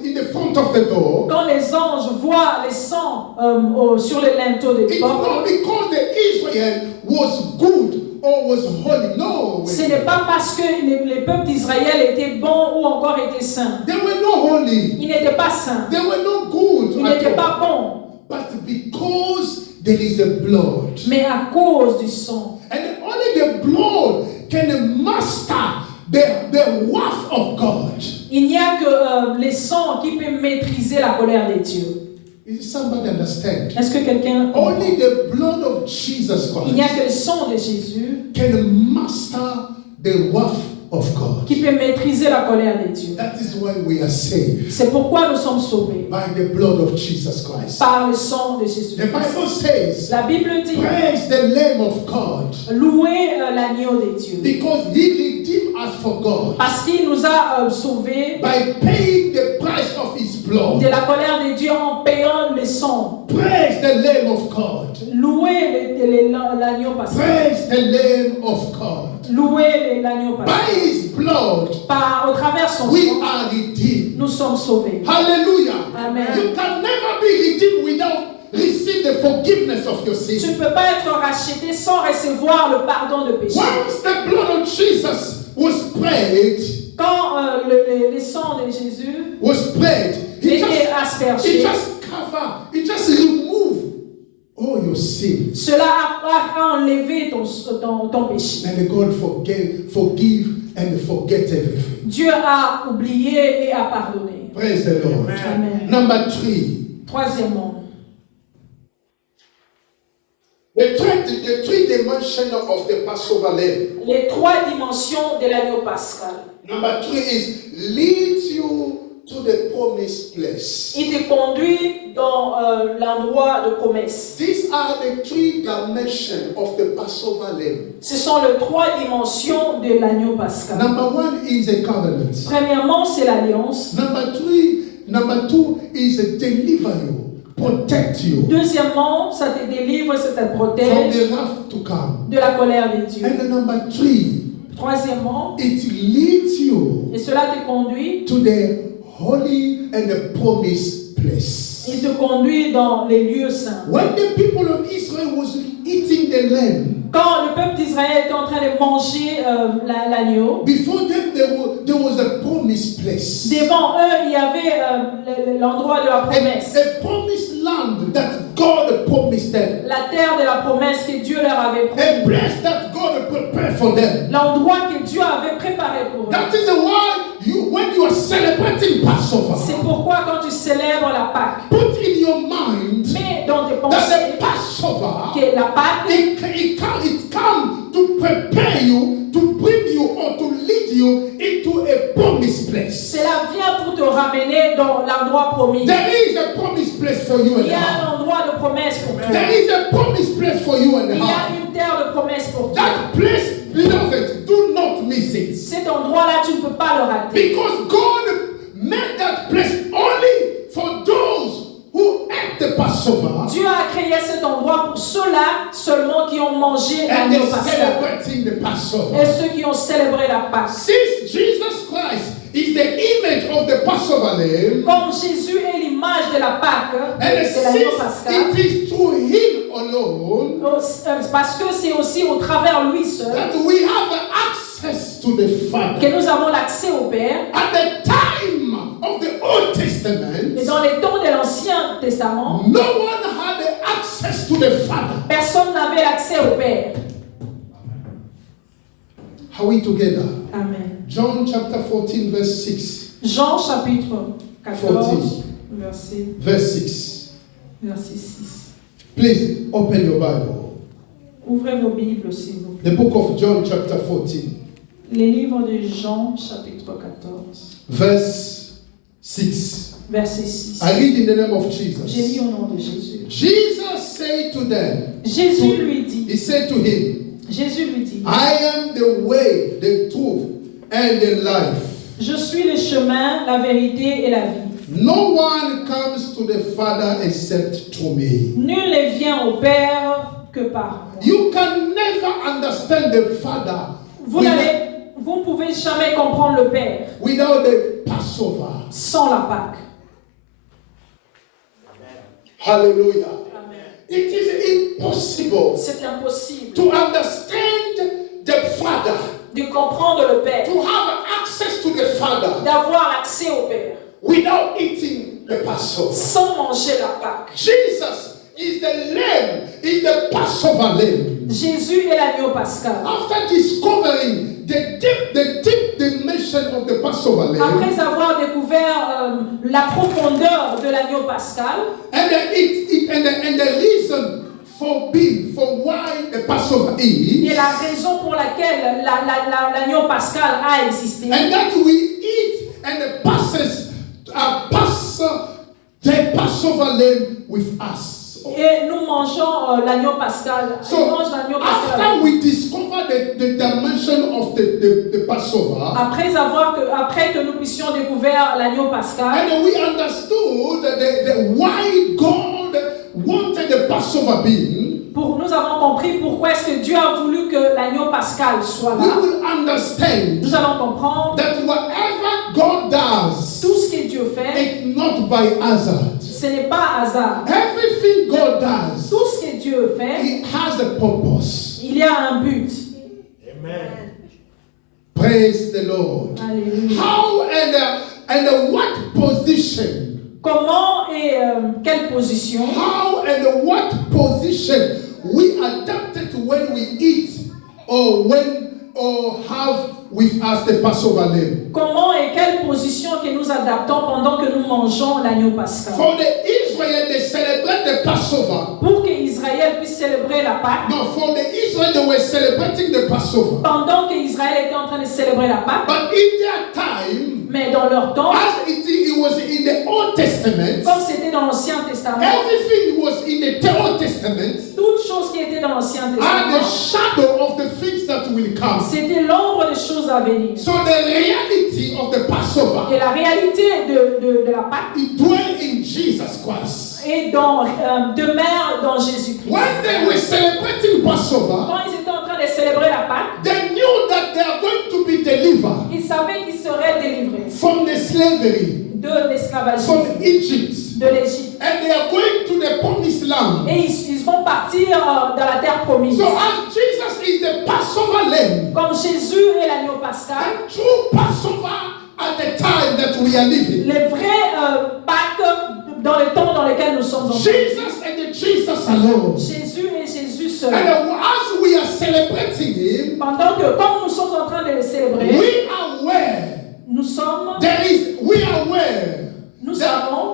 in the front of the door, quand les anges voient les sangs sur les linteaux des it's not portes, because the Israel was good or was holy. No. ce n'est pas parce que les peuples d'Israël étaient bons ou encore étaient saints. They were not holy. Ils n'étaient pas saints. They were not good. Ils at n'étaient all. pas bons. But because there is a blood. Mais à cause du sang. And only the blood can master the wrath of God. Il n'y a que les sangs qui peuvent maîtriser la colère des dieux. Is somebody understand? Est-ce que quelqu'un comprend? Only the blood of Jesus Il n'y a Christ que le sang de Jésus can master the wrath of God. qui peut maîtriser la colère des dieux. That is why we are saved C'est pourquoi nous sommes sauvés by the blood of Jesus Christ. par le sang de Jésus. The Bible says, La Bible dit, praise the Lamb of God, louez l'agneau des dieux. because He redeemed us for God Parce qu'il nous a sauvés by paying the price of His blood. de la colère des dieux en payant le sang. Praise the Lamb of God. Louez l'agneau pascal. Praise the Lamb of God. Louez l'agneau By pascal. His blood, Au travers son we sang, are redeemed. nous sommes sauvés. Hallelujah. Amen. You can never be redeemed without receiving the forgiveness of your Tu sin. ne peux pas être racheté sans recevoir le pardon de péché. Once the blood of Jesus was prayed, Quand le sang de Jésus he était aspergé, it just removed all your sins. cela a enlevé ton péché. And God forgive and forget everything. Dieu a oublié et a pardonné. Praise the Lord. Amen. Number 3. Troisièmement, The three dimensions of the Passover lamb. les trois dimensions de l'agneau pascal. Number 3 is lead you to the promised place. Il te conduit dans l'endroit de promesse. These are the 3 dimensions of the Passover lamb. Ce sont les trois dimensions de l'agneau pascal. Number 1 is a covenant. Premièrement, c'est l'alliance. Number 2 is a deliver you, protect you Deuxièmement, ça te délivre, ça te from protège the wrath to come. de la colère de Dieu. And number 3, Troisièmement, it leads you et cela te conduit, to the holy and the promised place. il te conduit dans les lieux saints. When the people of Israel was eating the lamb, Quand le peuple d'Israël était en train de manger l'agneau, before them there was a promised place. devant eux, il y avait l'endroit de la promesse. A promised land that God promised them. La terre de la promesse que Dieu leur avait A promis. place that God prepared for them. L'endroit que Dieu avait préparé pour eux. That is why when you are celebrating Passover, C'est pourquoi quand tu célèbres la Pâque, put in your mind mets dans tes that pensées the Passover, que la Pâque, it come to prepare you, to bring you or to lead you into a promised place. cela vient pour te ramener dans l'endroit promis. There is a promised place for you and Il y the a heart. un endroit de promesse pour toi. There is a promised place for you and the Il y a heart. une terre de promesse pour toi. That place, beloved, do not miss it. Cet endroit-là, tu ne peux pas le rater. Because God made that place only for those who ate the Passover Dieu a créé cet endroit pour ceux-là seulement qui ont mangé and l'agneau they pascal. celebrating the Passover. Et ceux qui ont célébré la Pâque. Since Jesus Christ is the image of the Passover lamb, Comme Jésus est l'image de la Pâque, and de l'agneau since pascal, it is through Him alone parce que c'est aussi au travers lui seul that we have access to the que Father. nous avons l'accès au Père. At the time of the Old Et Testament, dans les temps de l'Ancien Testament, no one had access to the Father. personne n'avait l'accès au Père. Are we together? Amen. John chapter 14, verse 6. Jean chapitre 14, 14. verset 6. 6. Please open your Bible. Ouvrez vos Bibles, s'il vous plaît. The book of John chapter 14, Les livres de Jean chapitre 14, verse 6. verset 6. I read in the name of J'ai lu Jesus. au nom de Jésus. Jesus said to them, Jésus lui dit, he said to him, Jésus lui dit, I am the way, the truth, and the life. je suis le chemin, la vérité et la vie. No one comes to the Father except through me. Nul ne vient au Père que par moi. You can never understand the Father Vous ne pouvez jamais comprendre le Père without the Passover. sans la Pâque. Hallelujah. Amen. It is impossible C'est impossible to understand the Father, de comprendre le Père, to have access to the Father d'avoir accès au Père without eating the Passover. sans manger la Pâque. Jesus is the lamb, is the Passover lamb. Jésus est l'agneau pascal. After discovering the deep dimension of the Passover lamb, Après avoir découvert la profondeur de l'agneau pascal and the reason for why the Passover is, et la raison pour laquelle l'agneau pascal a existé, and that we eat and pass the Passover lamb with us. et nous mangeons l'agneau pascal. So On mange l'agneau pascal. after we discover the dimension of the Passover, Après que nous puissions découvrir l'agneau pascal, and we understood the why God wanted the Passover being, nous avons compris pourquoi est-ce que Dieu a voulu que l'agneau pascal soit we là. will understand Nous allons comprendre that whatever God does, tout ce que Dieu fait, it's not by hazard. ce n'est pas hasard. Everything God does, Tout ce que Dieu fait, it has a purpose. il y a un but. Amen. Praise the Lord. Alléluia. How and what position? Comment et quelle position? How and what position we adapted to when we eat or have with us the Passover lamb. Comment et quelle position que nous adaptons pendant que nous mangeons l'agneau pascal? For the Israel, they celebrate the Passover. Pour que Israël puisse célébrer la Pâque, No, for the Israel, they were celebrating the Passover. pendant que Israël était en train de célébrer la Pâque, But in their time, mais dans leur temps, as it was in the Old Testament, comme c'était dans l'Ancien Testament, everything was in the Old Testament toutes choses qui étaient dans l'Ancien are the Testament, shadow of the things that will come. c'était l'ombre des choses à venir. So the reality of the Passover, Et la réalité de la Pâque it dwell in Jesus Christ. est demeure dans Jésus-Christ. When they were celebrating Passover, Quand ils étaient en train de célébrer la Pâque, they knew that they are going to be delivered ils savaient qu'ils seraient délivrés from the slavery, de l'esclavagisme, from Egypt, de l'Égypte. and they are going to the promised land. Et ils vont partir dans la terre promise. So as Jesus is the Passover lamb, Comme Jésus est l'agneau pascal, the true Passover at the time that we are living, les vrais Pâques dans le temps dans lequel nous sommes entrés. Jesus and the Jesus alone. Jésus et Jésus seul. And as we are celebrating him, Pendant que, comme nous sommes en train de le célébrer, we are aware, nous savons,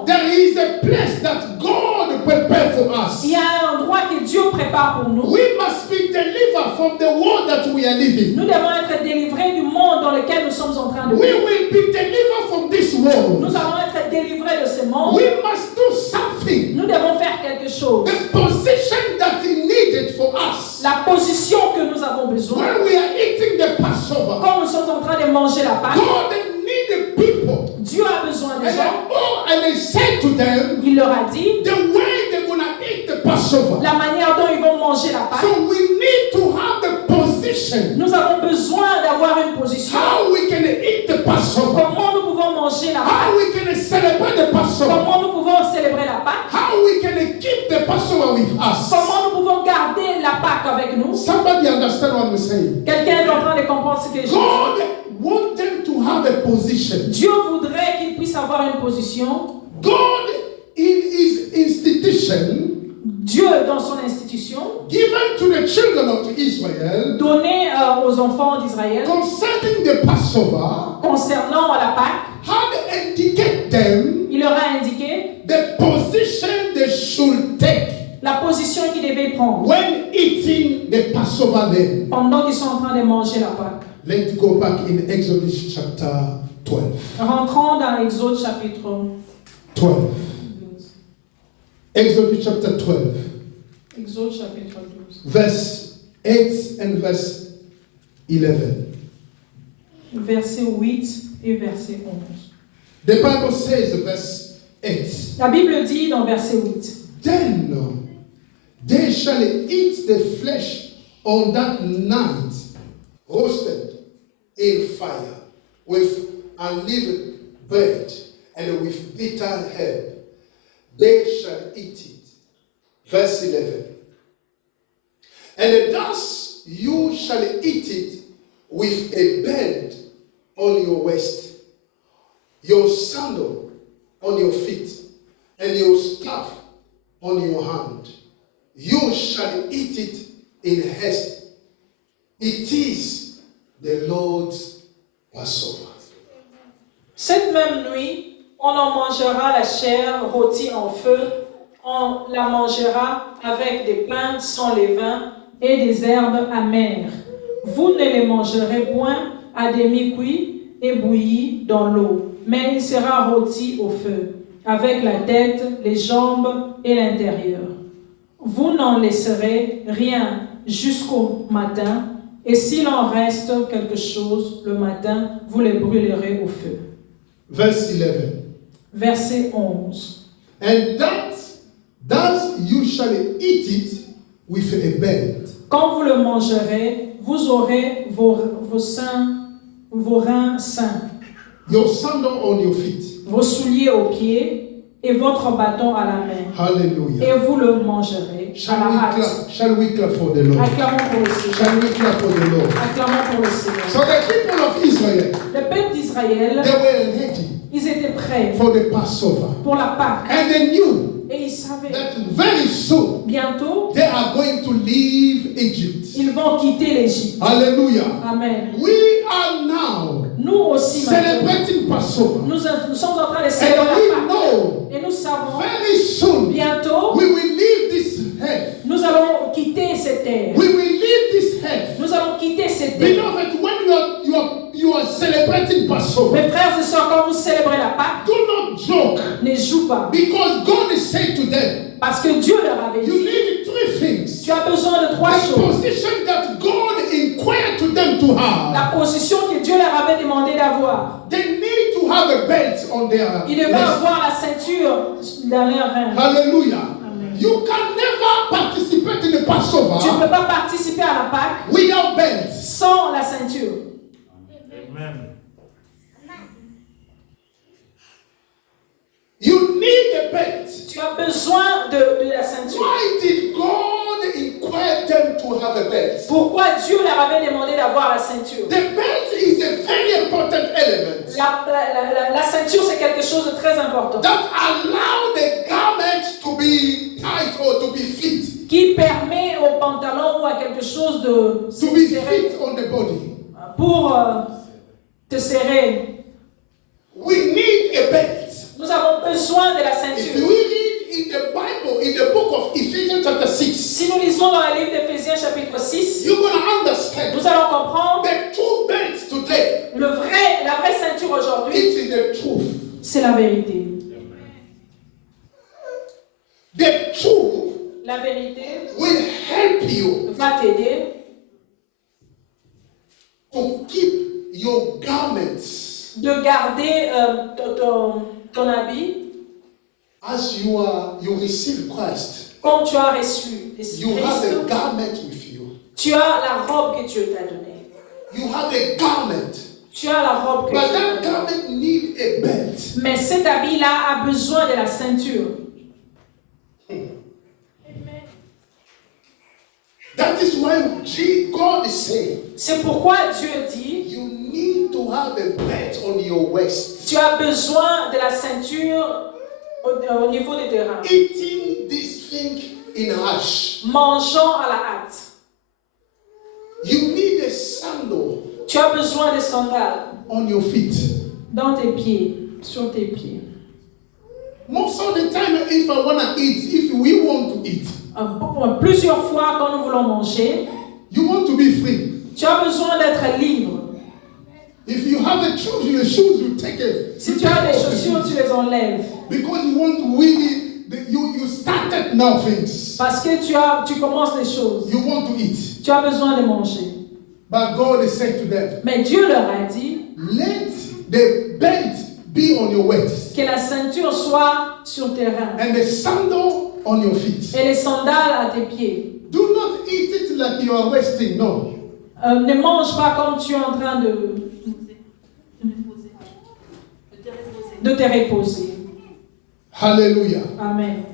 there is a place that God prepared for us. il y a un endroit que Dieu prépare pour nous. We must be delivered from the world that we are living. Nous devons être délivrés du monde dans lequel nous sommes en train de We vivre. will be delivered from this world. Nous allons être délivrés de ce monde. We must do something. Nous devons faire quelque chose. The position that is needed for us La position que nous avons besoin, when we are eating the Passover. quand nous sommes en train de manger la Pâque, God needed people. Dieu a besoin des gens. And they said to them, Il leur a dit the way they're going to eat the Passover. la manière dont ils vont manger la Pâque. So we need to have the position. Nous avons besoin d'avoir une position. How we can eat the Passover. Comment nous pouvons manger la Pâque? How we can celebrate the Passover. Comment nous pouvons célébrer la Pâque? How we can keep the Passover with us. Comment nous pouvons garder la Pâque avec nous? Somebody understand what I'm saying? Quelqu'un est en train de comprendre ce que je dis. God wants them to have a position. Dieu voudrait qu'ils puissent avoir une position. God in his institution Dieu dans son institution, given to the children of Israel, donné aux enfants d'Israël, concerning the Passover, concernant la Pâque, had indicated them il leur a indiqué the position they should take la position qu'ils devaient prendre when eating the Passover lamb. pendant qu'ils sont en train de manger la Pâque. Let's go back in Exodus chapter 12. Rentrons dans Exode chapitre 12. Exodus chapter 12, Exode chapitre 12. verse 8 and verse 11. Verset 8 et verset 11. The Bible says, verse 8, La Bible dit dans verset 8, then they shall eat the flesh on that night, roasted in fire, with unleavened bread and with bitter herb. They shall eat it. Verse 11. And thus you shall eat it with a band on your waist, your sandal on your feet, and your staff on your hand. You shall eat it in haste. It is the Lord's Passover. cette même nuit, on en mangera la chair rôtie en feu, on la mangera avec des pains sans levain et des herbes amères. Vous ne les mangerez point à demi-cuits et bouillis dans l'eau, mais il sera rôti au feu, avec la tête, les jambes et l'intérieur. Vous n'en laisserez rien jusqu'au matin, et s'il en reste quelque chose le matin, vous les brûlerez au feu. Verse 11. Verset 11. And thus you shall eat it with a band. Quand vous le mangerez, vous aurez vos reins sains, Your sandal on your feet. vos souliers aux pieds et votre bâton à la main. Hallelujah. Et vous le mangerez à la hâte. Shall we clap for the Lord? Acclamons pour le Seigneur. Shall we clap for the Lord? Acclamons pour le Seigneur. So the people of Israel, Le peuple d'Israël, they were ready ils étaient prêts for the Passover. pour la Pâque. And they knew Et ils savaient, that very soon bientôt, they are going to leave Egypt. ils vont quitter l'Égypte. Hallelujah. Amen. We are now Nous aussi, maintenant, celebrating Passover. nous sommes en train de And célébrer la we Pâque. know Et nous savons, very soon bientôt, we will leave this earth. nous allons quitter cette terre. We will leave this earth. Nous allons quitter cette terre. Beloved, when you are celebrating Passover, Mes frères et sœurs, quand vous célébrez la Pâque, do not joke, ne joue pas. because God is saying to them, Parce que Dieu leur avait you dit, need three things. tu as besoin de trois The choses. position that God inquired to them to have. La position que Dieu leur avait demandé d'avoir. They need to have a belt on their Ils devaient waist. avoir la ceinture dans leurs reins. Hallelujah. Amen. You can never participate in the Tu ne Passover peux pas participer à la Pâque without belts. sans la ceinture. Amen. You need a belt. Tu as besoin de la ceinture. Why did God inquire them to have a belt? Pourquoi Dieu leur avait demandé d'avoir la ceinture? The belt is a very important element La ceinture, c'est quelque chose de très important that allow the garment to be tight or to be fit, qui permet au pantalon ou à quelque chose de to be serré fit on the body. pour te serrer. We need a belt. Nous avons besoin de la If ceinture. we read in the Bible, in the book of Ephesians chapter 6, Si nous lisons dans le livre d'Éphésiens chapitre 6, you're going to understand nous allons comprendre the true belt today. la vraie ceinture aujourd'hui, It is the truth. c'est la vérité. The truth La vérité will help you va t'aider to keep your garments de garder ton habit as you receive Christ. comme tu as reçu Christ. You have a garment with you. Tu as la robe que Dieu t'a donnée. You have a garment. Tu as la robe que But Dieu that t'a donnée. garment need a belt. Mais cet habit-là a besoin de la ceinture. That is why God is saying, C'est pourquoi Dieu dit, you need to have a belt on your waist. tu as besoin de la ceinture au niveau de tes reins. Eating this thing in hush. Mangeant à la hâte. You need a sandal Tu as besoin des sandales on your feet. dans tes pieds, sur tes pieds. Most of the time, if I want to eat, if we want to eat, Plusieurs fois, quand nous voulons manger, you want to be free. tu as besoin d'être libre. If you have a shoes, your shoes, you take it. Si tu as des chaussures, tu les enlèves. Because you want to really, you started now things. Parce que tu commences les choses. You want to eat. Tu as besoin de manger. But God is saying to them, Mais Dieu leur a dit let the belt be on your waist que la ceinture soit sur tes reins and the sandal on your feet. et les sandales à tes pieds. Do not eat it like you are wasting. No. Ne mange pas comme tu es en train de te reposer. Hallelujah. Amen.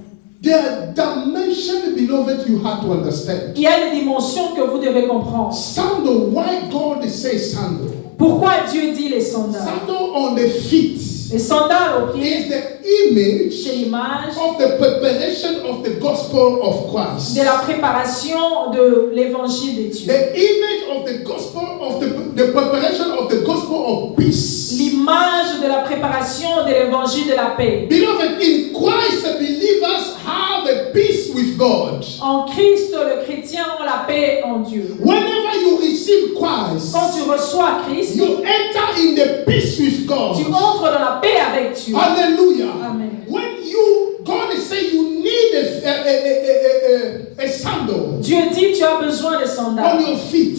There are dimensions, beloved, you have to understand. Il y a des dimensions que vous devez comprendre. Sandal, why God says sandal? Pourquoi Dieu dit les sandales? Sandal on the feet Les sandales aux pieds, is the image c'est l'image of the preparation of the gospel of Christ. de la préparation de l'évangile de Dieu. The image of the gospel of the preparation of the gospel of peace. L'image de la préparation de l'évangile de la paix. Beloved, in Christ, the believers have a peace with God. En Christ, le chrétien a la paix en Dieu. Whenever you receive Christ, Quand tu reçois Christ, you enter in the peace with God. tu entres dans la paix avec Dieu. Hallelujah. Amen. When God is saying you need a sandal Dieu dit tu as besoin de on sandales your feet,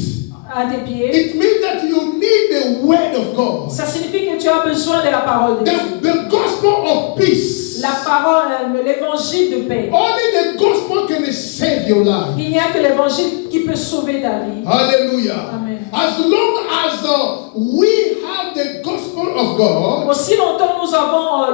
à tes pieds. it means that you need the word of God. Ça signifie que tu as besoin de la parole de Dieu. The gospel of peace. La parole, l'évangile de paix. Only the gospel can save your life. Il n'y a que l'évangile qui peut sauver ta vie. Hallelujah. Amen. As long as we have the gospel of God, Aussi longtemps nous avons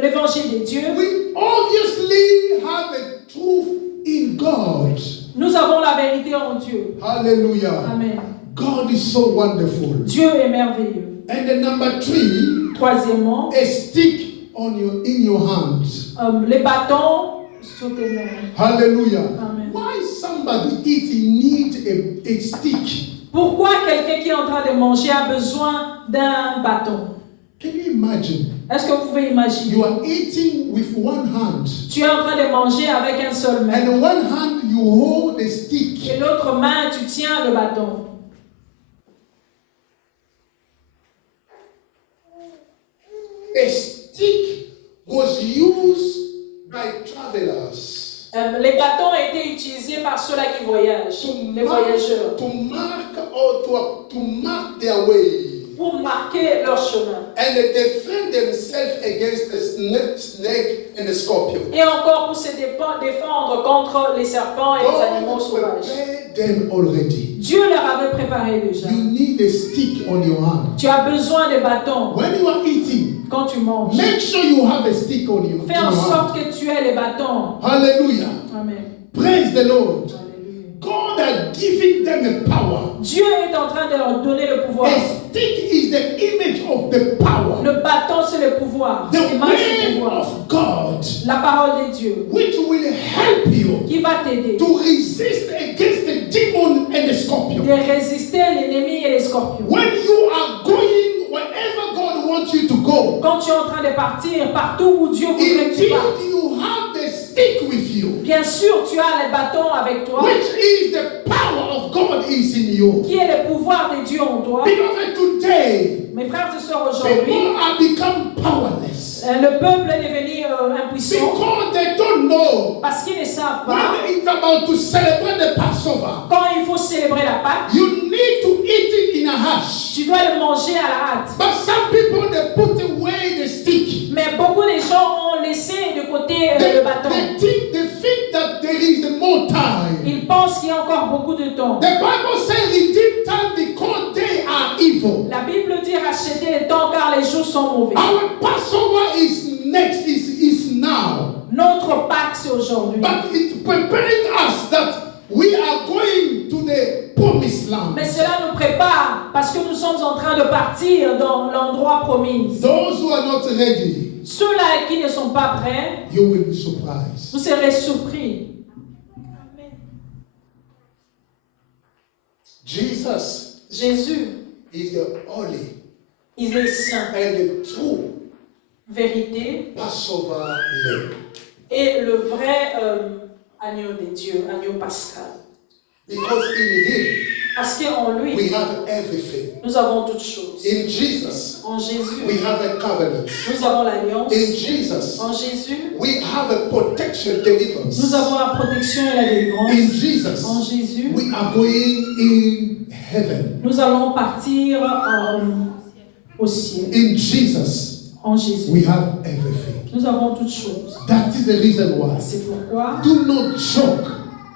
l'évangile de Dieu, we obviously have a truth in God. nous avons la vérité en Dieu. Hallelujah. Amen. God is so wonderful. Dieu est merveilleux. And the number 3, Troisièmement, a stick in your hands. les bâtons sur tes mains. Hallelujah. Amen. Why somebody eating need a stick? Pourquoi quelqu'un qui est en train de manger a besoin d'un bâton? Can you imagine? Est-ce que vous pouvez imaginer? You are eating with one hand, Tu es en train de manger avec un seul main. and one hand you hold the stick. Et l'autre main, tu tiens le bâton. A stick was used by travelers Les bâtons étaient utilisés par ceux-là qui voyagent, les voyageurs, to mark their way pour marquer leur chemin. and defend themselves against the snake and the scorpion. Et encore pour se défendre contre les serpents et les animaux God sauvages. prepared them already. Dieu leur avait préparé déjà. You need a stick on your hand. Tu as besoin de bâtons When you are eating, quand tu manges. make sure you have a stick on you. Fais en sorte que tu aies les bâtons. Hallelujah. Amen. Praise the Lord. Alléluia. God has given them a power. Dieu est en train de leur donner le pouvoir. A stick is the image of the power. Le bâton, c'est le pouvoir. C'est The l'image du word pouvoir. of God, La parole de Dieu which will help you qui va t'aider to resist against the demon and the scorpion. de résister l'ennemi et les scorpions. When you are going wherever God wants you to go, Quand tu es en train de partir partout où Dieu voudrait que tu indeed partes, you have the stick with you, bien sûr, tu as les bâtons avec toi, which is the power of God is in you. qui est le pouvoir de Dieu en toi. Beloved, today, Mes frères et sœurs, aujourd'hui, people have become powerless le peuple est devenu impuissant because they don't know parce qu'ils ne savent pas. when it's about to celebrate the Passover. Quand il faut célébrer la Pâque, You need to eat it in a hush. tu dois le manger à la hâte. But some people, they put away the stick. Mais beaucoup de gens ont laissé de côté le bâton. They think that there is more time. Ils pensent qu'il y a encore beaucoup de temps. The Bible says redeem time because they are evil. La Bible dit racheter le temps car les jours sont mauvais. Our Passover is next, is now. Notre Pâque c'est aujourd'hui. But it's preparing us that we are going to the promised land. Mais cela nous prépare parce que nous sommes en train de partir dans l'endroit promis. Those who are not ready, Ceux-là qui ne sont pas prêts, you will be surprised. vous serez surpris. Jesus Jésus is the holy Il est saint. and the true Vérité Passover lamb. et le vrai agneau de Dieu, agneau pascal. Because in him Parce qu'en we lui, have everything. nous avons toutes choses. In Jesus En Jésus, we have a covenant. nous avons l'alliance. In Jesus En Jésus, we have a protection deliverance. nous avons la protection et la In délivrance. Jesus En Jésus, we are going in heaven. nous allons partir au ciel. In Jesus En Jésus, we have everything. nous avons toutes choses. That is the reason why. C'est pourquoi Do not joke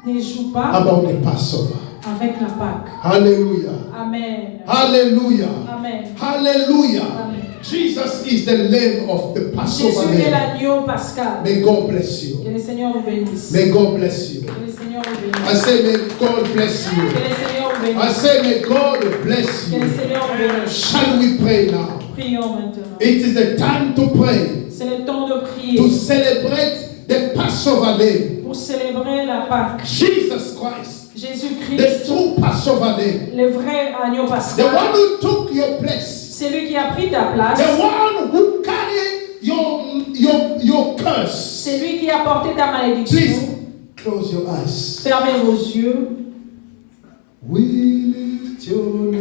ne joue pas about the Passover. avec la Pâque. Hallelujah. Amen. Hallelujah. Amen. Hallelujah. Amen. Jesus is the Lamb of the Passover Jésus est lamb. l'agneau pascal. May God bless you. Que le Seigneur vous bénisse. May God bless you. Que le Seigneur vous I bénisse. say may God bless Que you. le Seigneur vous I bénisse. say may God bless Que le you. Seigneur vous bénisse. Shall we pray now? Prions maintenant. It is the time to pray, C'est le temps de prier to celebrate the Passover lamb. pour célébrer la Pâque. Jesus Christ, the Jésus-Christ, true Passover lamb. le vrai agneau The pascal. one who took your place. C'est lui qui a pris ta place. The one who carried your curse. C'est lui qui a porté ta Please malédiction. close your eyes. Fermez vos yeux. We lift your